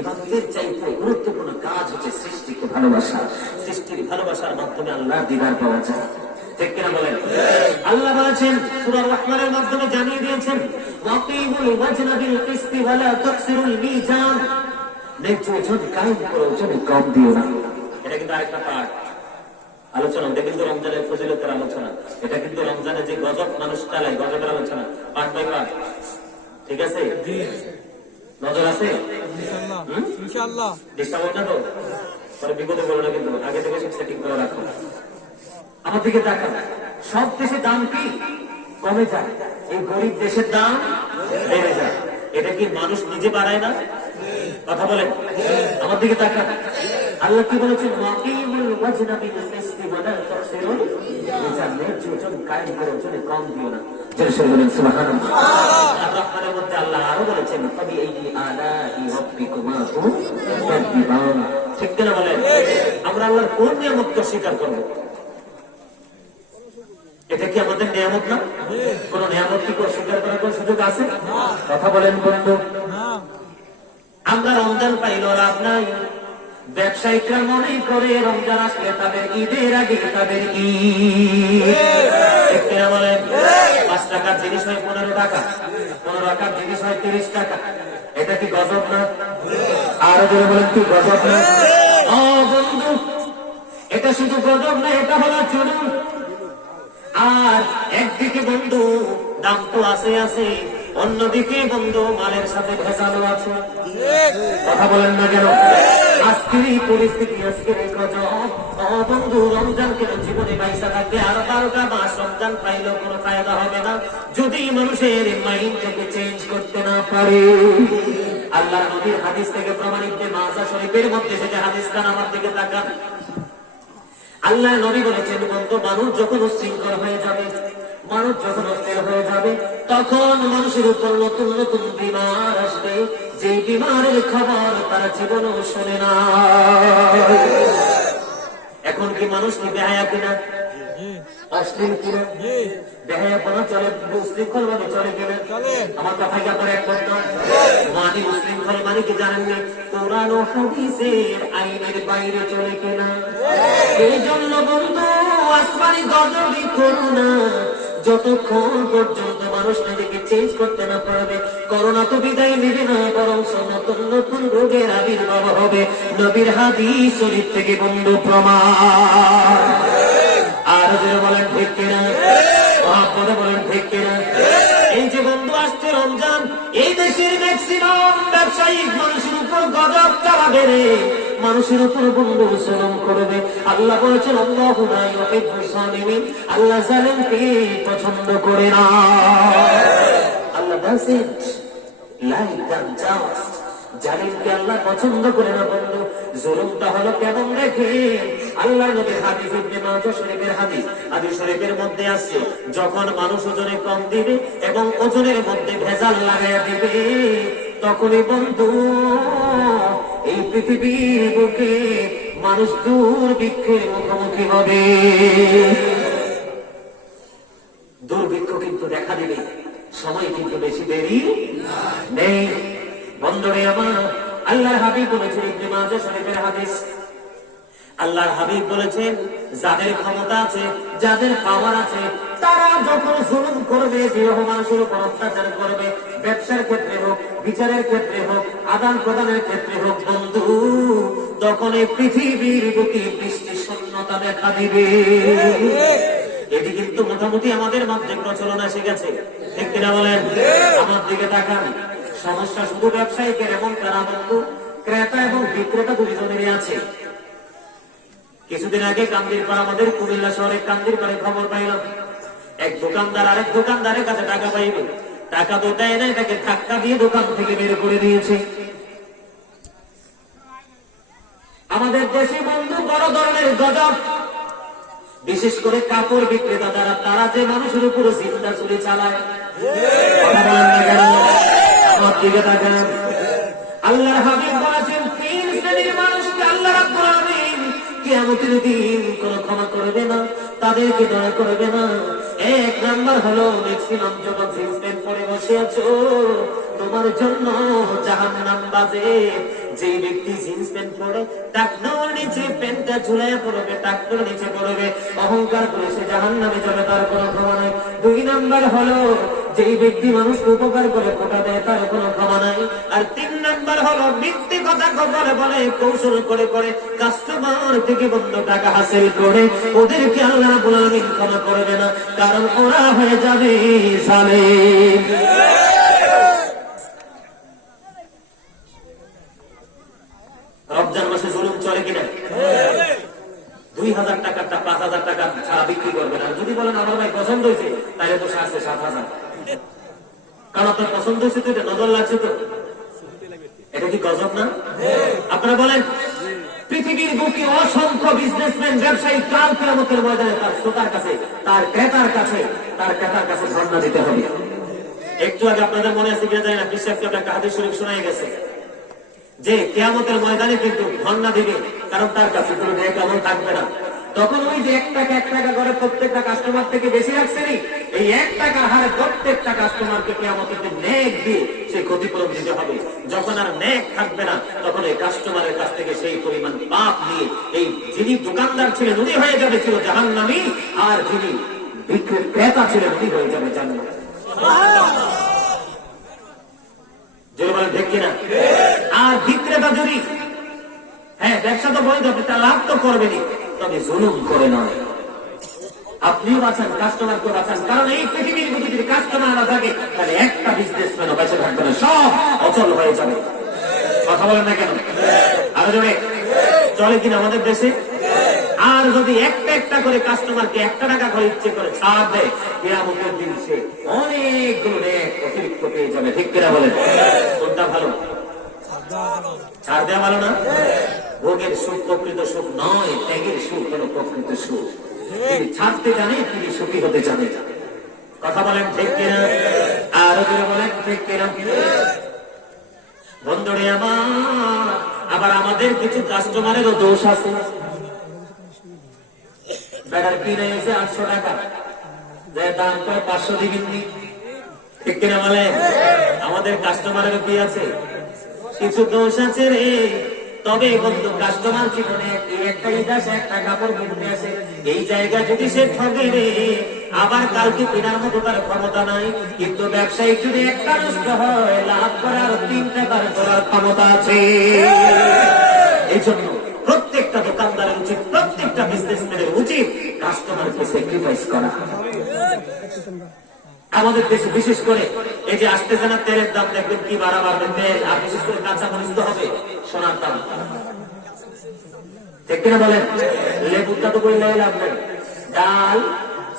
ইবাদতের চাইতে গুরুত্বপূর্ণ কাজ হচ্ছে সৃষ্টিকে ভালোবাসা। সৃষ্টির ভালোবাসার মাধ্যমে আল্লাহর দিদার পাওয়া যায়, ঠিক কিনা বলেন? আল্লাহ বলেছেন সূরা রহমানের মাধ্যমে জানিয়ে দিয়েছেন, ওয়াকিমুল ওয়াজনা বিল কিসতি ওয়া লা তাকসিরুল মিজান, ন্যায্য ওজন কায়েম করো, ওজনে কম দিও না। এটা কিন্তু আরেকটা পাঠ আলোচনা, এটা কিন্তু রমজানের ফজিলতের আলোচনা, এটা কিন্তু রমজানে যে গজব মানুষ চালায় গজবের আলোচনা, পাঠ বাই পাঠ, ঠিক আছে? নজর আছে ইনশাআল্লাহ, ডিস্টার্ব হবে না তো? পরে বিপদে পড়ো না, কিন্তু আগে থেকে সব সেটিং করে রাখো। আমার দিকে তাকান, সব দেশের দাম কি কমে যায়, এই গরিব দেশের দাম বেড়ে যায়। এটা কি মানুষ নিজে বাড়ায় না? কথা বলেন, আমার দিকে তাকান। আল্লাহ কি বলেছেন? ওয়াকিমুল ওয়াজনা বিল কিসতি ওয়া লা তাকসিরুল মিজান, ন্যায্য ওজন কায়েম করো, ওজনে কম দিও না। জোরে বলেন সুবহানাল্লাহ। আর রহমানের মধ্যে আল্লাহ আরো বলেছেন, ফাবিআইয়ি আলাহি রাব্বিকুমা তুকাজ্জিবান, ঠিক কিনা বলেন? আমরা আল্লাহর কোন নিয়ামতকে অস্বীকার করব? এটা কি আমাদের নিয়ামত না? কোন নিয়ামত কি অস্বীকার করার কোন সুযোগ আছে? কথা বলেন বন্ধু। আমরা রমজান পাইল লাভ নাই, ব্যবসায়িকরা মনে করে রমজান আসলে তাদের ঈদের আগে তাদের ঈদ বলেন। 5 টাকার জিনিস হয় 15 টাকা, 15 টাকার জিনিস হয় 30 টাকা। এটা কি গজব না? আরো জোরে বলেন, কি গজব না? ও বন্ধু, এটা শুধু গজব না, এটা হলো জুলুম। আর একদিকে বন্ধু দাম তো আছে আছে, অন্যদিকে বন্ধু মালের সাথে ভেজালও আছে। কথা বলেন না কেন? আজকের এই পরিস্থিতি, আজকের এই গজব। বন্ধু, রমজান কেন জীবনে পয়সা থাকবে আর 12টা মাস রমজান পাইলেও কোনো ফায়দা হবে না যদি মানুষের মাইন্ড থেকে চেঞ্জ করতে না পারে। আল্লাহ নবীর হাদিস থেকে প্রমাণিত, মাযা শরীফের মধ্যে সেটা হাদিস খান, আমার দিকে তাকান। আল্লাহ নবী বলেছেন, বন্ধু, মানুষ যখন উশৃঙ্খল হয়ে যাবে, মানুষ যখন অস্থির হয়ে যাবে, তখন মানুষের উপর নতুন নতুন বিমার আসবে, যে বিমারের খবর তারা জীবনেও শোনে না। এখন কি মানুষ কি বেহায়া কিনা? অশ্লীল কিনা? বেহায়াপনা চলে, উশৃঙ্খল মানে চলে কিনা? আমার কথা কি আপনারা একমত না? মানে উশৃঙ্খল মানে কি জানেননি? কোরআন ও হাদিসের আইনের বাইরে চলে কিনা? এই জন্য বন্ধু, আসমানি গজবই করুণা যতক্ষণ পর্যন্ত মানুষ নিজেকে চেঞ্জ করতে না পারবে, করোনা তো বিদায় নেবে না, বরং নতুন নতুন রোগের আবির্ভাব হবে। নবীর হাদিস শরীফ থেকে বন্ধু প্রমাণ। আর যদি বলেন ঠিক কিনা? মহাপদে বলেন ঠিক কিনা? এই যে বন্ধু আসছে রমজান, এই দেশের ম্যাক্সিমাম ব্যবসায়িক মানুষের উপর গজব চালাবে রে, মানুষের উপর বন্ধু জুলুম করবে। আল্লাহ বলেছেন, আল্লাহু লা ইউহিব্বুস সালিমিন, আল্লাহ জালিমকে পছন্দ করে না। আল্লাহ ডাজন্ট লাইক দ্য জাস্ট, জালিমকে আল্লাহ পছন্দ করে না বন্ধু। জুলুমটা হলো কেমন দেখে, আল্লাহ নবীর হাদিস, ইবনে মাজাহ শরীফের হাদিস, হাদিস শরীফের মধ্যে আছে, যখন মানুষ ওজনে কম দিবে এবং ওজনের মধ্যে ভেজাল লাগাইয়া দিবে, তখনই বন্ধু এই পৃথিবীর বুকে মানুষ দুর্ভিক্ষের মুখোমুখি হবে। দুর্ভিক্ষ কিন্তু দেখা দিবে, সময় কিন্তু বেশি দেরি নেই। বন্ধুরে আমার, আল্লাহর হাবিব বলেছেন, ইবনে মাজাহ শরীফের হাদিস, আল্লাহর হাবিব বলেছেন, যাদের ক্ষমতা আছে, যাদের পাওয়ার আছে, তারা যখন জুলুম করবে, বিরহ মানুষের উপর অত্যাচার করবে, ব্যবসার ক্ষেত্রে হোক, বিচারের ক্ষেত্রে হোক, আদান প্রদানের ক্ষেত্রে হোক, বন্ধু, তখন এই পৃথিবীর বুকে বৃষ্টি শূন্যতা দেখা দিবে। এটি কিন্তু মোটামুটি আমাদের মধ্যে প্রচলন এসে গেছে, ঠিক কিনা বলেন? আমার দিকে তাকান। সমস্যা শুধু ব্যবসায়ীদের, এমন তারা বন্ধু ক্রেতা এবং বিক্রেতা দুইজনেরই আছে। কিছুদিন আগে কান্দিরপাড়, আমাদের কুমিল্লা শহরের কান্দিরপাড়ে খবর পাইলাম, এক দোকানদার আরেক দোকানদারের কাছে টাকা পাইবে, টাকা তো দেয় নাই, তাকে ধাক্কা দিয়ে দোকান থেকে বের করে দিয়েছে। আমাদের দেশে বন্ধু বড় ধরনের গজব, বিশেষ করে কাপড় বিক্রেতা যারা, তারা যে মানুষের উপর জিন্দা চুরি চালায়। আমার দিকে তাকান। আল্লাহর হাবিব বলেছেন, 3 শ্রেণীর মানুষকে আল্লাহ রাব্বুল আলামিন কিয়ামতের দিন কোনো ক্ষমা করবে না, তাদেরকে দয়া করবে না। এক নাম্বার হলো ম্যাক্সিমাম যুবক জিন্স প্যান্ট পরে বসে আছো, তোমার জন্য জাহান্নাম বাজে। যে ব্যক্তি জিন্স প্যান্ট পরে টাকনোর নিচে প্যান্টটা ঝুলাইয়া পড়বে, টাকনোর নিচে পড়বে, অহংকার করে সে জাহান্নামে যাবে, তার কোনো ক্ষমা নাই। দুই নাম্বার হলো যেই ব্যক্তি মানুষকে উপকার করে ফোঁটা দেয়, তার কোনো ক্ষমা নাই। আর তিন নাম্বার হলো মিথ্যে কথা বলে বলে কৌশল করে করে কাস্টমার থেকে বন্ধ টাকা হাসিল করে, ওদেরকে আল্লাহ রাব্বুল আলামিন ক্ষমা করবে না, কারণ ওরা হয়ে যাবে জালিম। রমজান মাসে জুলুম চলে কিনা? 2000 টাকাটা 5000 টাকা ছাড়া বিক্রি করবেন। আর যদি বলেন আমার ভাই পছন্দ হয়েছে, তাহলে তো আছে 7000, কারণ আপনার পছন্দ হয়েছে তো, এটা নজর লাগছে তো, এটা কি গজব না? আপনারা বলেন, পৃথিবীর বুকে অসংখ্য বিজনেসম্যান ব্যবসায়ী কাল কিয়ামতের ময়দানে তার শ্রোতার কাছে, তার ক্রেতার কাছে ধর্ণা দিতে হবে। একটু আগে আপনাদের মনে আছে কিনা জানি না, বিশ্বাসকে আপনাকে হাদিস শরীফ শোনাই গেছে যে কিয়ামতের ময়দানে কিন্তু ধর্ণা দিবে, কারণ তার কাছে কোনো নেক আমল থাকবে না। তখন ওই যে 1 টাকা করে প্রত্যেকটা কাস্টমার থেকে বেশি রাখছেনি, এই 1 টাকার হারে প্রত্যেকটা কাস্টমারকে কিয়ামতের দিন নেক দিয়ে সেই ক্ষতিপূরণ দিতে হবে। যখন আর নেক থাকবে না, তখন এই কাস্টমারের কাছ থেকে সেই পরিমাণ পাপ নিয়ে এই যিনি দোকানদার ছিলেন উনি হয়ে যাবে ছিল জাহান্নামী, আর যিনি ক্রেতা ছিলেন উনি হয়ে যাবে জান্নাত। ঠিক কিনা? আর বিক্রেতা যদি ব্যবসা তো বৈধ, তা লাভ তো করবেনি, তবে জুলুম করে নয়। আপনিও বাঁচান, কাস্টমারকে বাঁচান, কারণ এই পৃথিবীর মধ্যে যদি কাস্টমার না থাকে, তাহলে একটা বিজনেসম্যানও বেঁচে থাকবে না, সব অচল হয়ে যাবে। কথা বলেন না কেন? আরো জোরে চলে কিনা আমাদের দেশে? আর যদি একটা করে কাস্টমারকে 1 টাকা করে ইচ্ছে করে ছাড় দেয়, কিয়ামতের দিন সে অনেকগুলো নেক অতিরিক্ত পেয়ে যাবে। ঠিক কিনা বলেন? কোনটা ভালো? ছাড় দেওয়া ভালো না? ভোগের সুখ প্রকৃত সুখ নয়, ত্যাগের সুখ হলো প্রকৃত সুখ। তিনি ছাড়তে জানে, তিনি সুখী হতে জানে। কথা বলেন ঠিক কিনা? আরো জোরে বলেন ঠিক কিনা? বন্ধুরে আমার, আবার আমাদের কিছু কাস্টমারেরও দোষ আছে। বেড়ার কিনে এসে 800 টাকা, দাম করে 500 দিবেন। ঠিক কিনা বলেন? আমাদের কাস্টমারেরও কি আছে? কিছু দোষ আছে রে। তবে বন্ধু, কাস্টমার জীবনে একটা ঈদ আসে, একটা কাপড় কিনতে আসে, এই জায়গায় যদি সে ঠগে রে, আবার কালকে কেনার মতো তার ক্ষমতা নাই। কিন্তু ব্যবসায়ী যদি একটা নষ্ট হয়, লাভ করার 3 টাকার করার ক্ষমতা আছে। এই জন্য প্রত্যেকটা দোকানদারের উচিত, প্রত্যেকটা বিজনেসম্যানের উচিত কাস্টমারকে স্যাক্রিফাইস করা। আমাদের দেশে বিশেষ করে এই যে আসতেছে না তেলের দাম, দেখবেন কি বাড়বে তেল, আর বিশেষ করে কাঁচা মরিচ তো হবে, সোনার দাম। ঠিক কিনা বলেন? লেবুটা তো বই লাভ নেই, ডাল,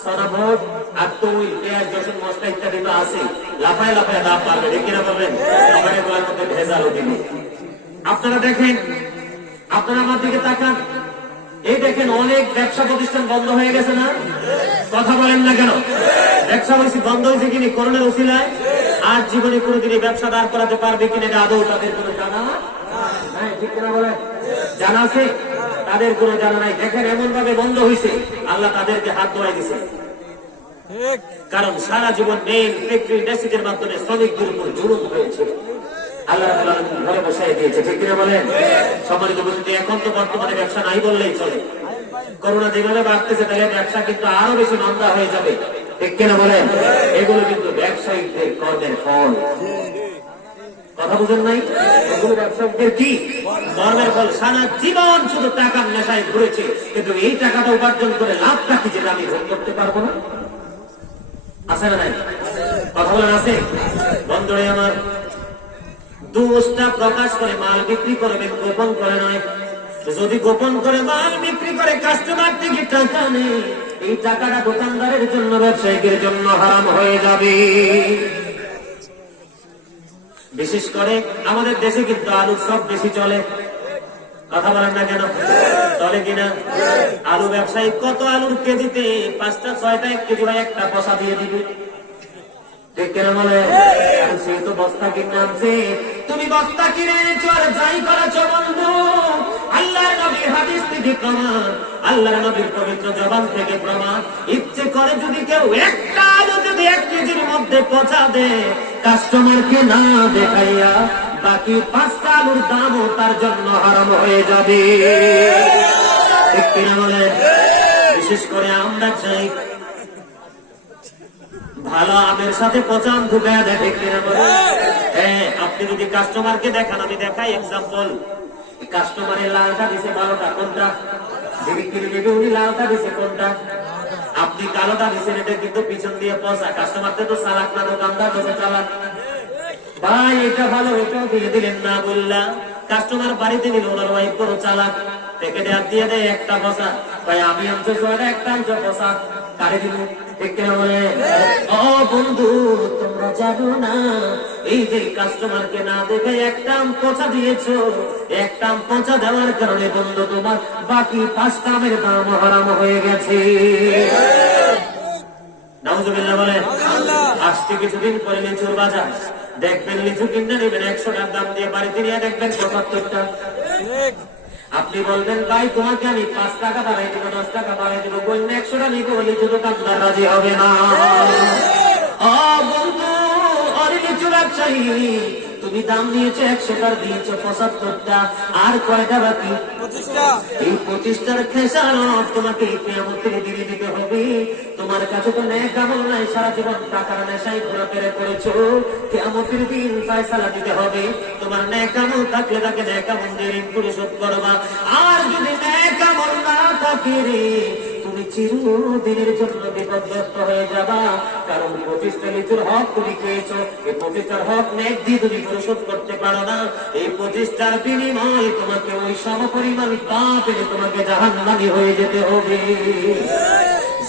সোনাভোগ আর তৈল, পেঁয়াজ, রসুন, মশলা ইত্যাদি তো আছে, লাফায় দাম বাড়বে। ঠিক কিনা বলবেন? আবার এগুলোর মধ্যে ভেজালও দিবে। আপনারা দেখেন, আপনারা আমার দিকে তাকান, এই দেখেন অনেক ব্যবসা প্রতিষ্ঠান বন্ধ হয়ে গেছে না? কথা বলেন না কেন? ব্যবসা বন্ধ হয়েছে কিনি করোনার উসিলায়? আর জীবনে কোনোদিন এই ব্যবসা দাঁড় করাতে পারবে কিনা এটা আদৌ তাদের কোনো জানা নাই। ঠিক কিনা বলেন? জানা আছে? তাদের কোনো জানা নাই। দেখেন এমন ভাবে বন্ধ হয়েছে, আল্লাহ তাদেরকে হাত ধোয়াই দিছে। কারণ সারা জীবন মেইন ফ্যাক্টরি ইন্ডাস্ট্রির মাধ্যমে শ্রমিকদের উপর জুলুম হয়েছে, আল্লাহ ঘরে বসাই দিয়েছে। ঠিক কিনা বলেন? সম্মানিত উপস্থিতি, এখন তো বর্তমানে ব্যবসা নাই বললেই চলে। করোনা যেভাবে বাড়তেছে, তাহলে ব্যবসা কিন্তু আরো বেশি মন্দা হয়ে যাবে। ঠিক কিনা বলেন? এগুলো কিন্তু ব্যবসায়ীদের কর্মের ফল। কথা বুঝেন নাই? এগুলো ব্যবসায়ীদের কি কর্মের ফল। সারা জীবন শুধু টাকার নেশায় ঘুরেছে, কিন্তু এই টাকাটা উপার্জন করে লাভটা কি, যেটা আমি ভোগ করতে পারবো না? আছে না নাই? কথা বলেন আছে? বন্ধুরে আমার, দোষটা প্রকাশ করে মাল বিক্রি করবে, গোপন করে নয়। যদি গোপন করে মাল বিক্রি করে কাস্টমার থেকে টাকা নেই, এই টাকাটা দোকানদারের জন্য, ব্যবসায়ীদের জন্য হারাম হয়ে যাবে। বিশেষ করে আমাদের দেশে কিন্তু আলু সব বেশি চলে। কথা বলেন না কেন? চলে কিনা? আলু ব্যবসায়ী কত আলুর কেজিতে 5টা 6টা 1 কেজি হয়, একটা পয়সা দিয়ে দিবে। ঠিক কিনা বলে? সে তো বস্তা কিনে আনছে, তুমি বস্তা কিনে এনেছো আর যাই করেছো বন্ধু, আল্লাহর নবী হাদিস থেকে বিধি প্রমাণ, আল্লাহর নবীর পবিত্র জবান থেকে প্রমাণ। ইচ্ছে করে যদি কেউ একটা আলু যদি 1 কেজির মধ্যে পচা দেয়, কাস্টমারকে না দেখাইয়া বাকি 5টা আলুর দামও তার জন্য হারাম হয়ে যাবে। ঠিক কিনা বলেন? বিশেষ করে আমরা চাই ভালো আমের সাথে পচা আম ঢুকায়া দেয়। ঠিক কিনা বলেন? হ্যাঁ, আপনি যদি কাস্টমারকে দেখান, আমি দেখাই এক্সাম্পল, কাস্টমারের লালটা দিছে ভালোটা কোনটা, যে বিক্রি দেবে উনি লালটা দিছে কোনটা, আপনি কালোটা দিচ্ছেন, এটা কিন্তু পিছন দিয়ে পচা। কাস্টমারতে তো চালাক না, দোকানদার তো চালাক। ভাই এটা ভালো, এটাও দিয়ে দিলেন না বললাম। কাস্টমার বাড়িতে নিল, ওনার ওয়াইফ বড় চালাক, প্যাকেটে হাত দিয়ে দেয় একটা পচা। ভাই আমি আনছো ছয়টা, একটা আনছো পচা, কারে দিব? ঠিক কিনা বলে? ও বন্ধু, তোমরা জানো না এই যে কাস্টমারকে না দেখে একটা আম পচা দিয়েছো, একটা আম পচা দেওয়ার কারণে বন্ধু তোমার বাকি 5টা আমের দাম হারাম হয়ে গেছে। নাউজুবিল্লাহ বলেন। আসছে কিছুদিন পরে লিচুর বাজার, দেখবেন লিচু কিনতে নেবেন 100 টাকার দাম দিয়ে, বাড়িতে নিয়ে দেখবেন 75টা। আপনি বলবেন ভাই তোমাকে আমি 5 টাকা বাড়াই দিব, 10 টাকা বাড়াই দিব, বললেন 100 টাকা নিবো, লিচু দোকানদার রাজি হবে না। ও বন্ধু, অরে লিচু ব্যবসায়ী, তুমি দাম নিয়েছো 100 টাকা, দিয়েছো 75টা, আর কয়টা বাকি? 25টা। এই 25টার খেসারত তোমাকে কিয়ামতের দিনে দিতে হবে। তোমার কাছে তো নেক আমল নাই, সারা জীবন টাকার নেশায় ঘোরাফেরা করেছো, কিয়ামতের দিন ফয়সালা দিতে হবে। তোমার নেক আমল থাকলে তাকে নেক আমল দিয়ে ঋণ পরিশোধ করবা, আর যদি নেক আমল না থাকে রে, তুমি চিরদিনের জন্য বিপদগ্রস্ত হয়ে যাবা। কারণ 25টা লিচুর হক তুমি খেয়েছো, এই 25টার হক নেক দিয়ে তুমি পরিশোধ করতে পারো না। এই 25টার বিনিময়ে তোমাকে ওই সমপরিমাণ পাপ এনে তোমাকে জাহান্নামী হয়ে যেতে হবে।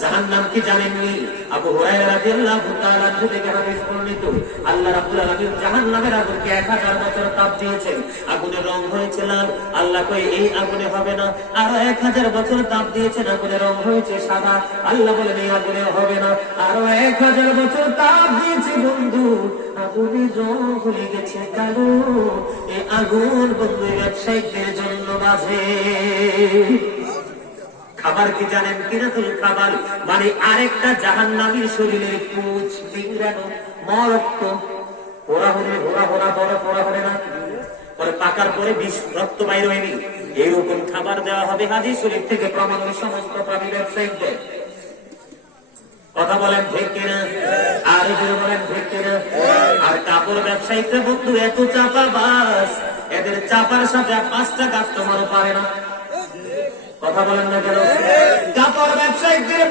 জাহান্নাম কি জানেননি? আবু হুরায়রা রাদিয়াল্লাহু তাআলা আনহু থেকে হাদিস বর্ণিত, আল্লাহ রাব্বুল আলামিন জাহান্নামের আগুনকে 1000 বছর তাপ দিয়েছেন, আগুনের রং হয়েছে লাল। আল্লাহ কয় এই আগুনে হবে না। আরো 1000 বছর তাপ দিয়েছেন, আগুনের রং হয়েছে সাদা। আল্লাহ বলেন এই আগুনে হবে না। আরো 1000 বছর তাপ দিয়েছে বন্ধু, আগুনের রং হয়ে গেছে কালো। এই আগুন বন্ধু ব্যবসায়ীদের জন্য বাজে। খাবার কি জানেন? কিরাতুল খাবার মানে আরেকটা জাহান্নামীর শরীরের পুঁজ, বিংরানো, মরক্ত, ওরা হলে ঘোরা ঘোরা বড় পড়া হবে না, পরে পাকার পরে বিষ রক্ত বাইর হয়নি, এইরকম খাবার দেওয়া হবে। হাদিস শরীফ থেকে প্রমাণ সমস্ত প্রাণী ব্যবসায়ীদের। কথা বলেন ঠিক কিনা? আর বলেন ঠিক কিনা? আর কাপড় ব্যবসায়ীদের বন্ধু এত চাপা বাস, এদের চাপার সাথে 5টা কাস্টমারও পারে না। কথা বলেন না কেন? কাপড় ব্যবসায়ীদের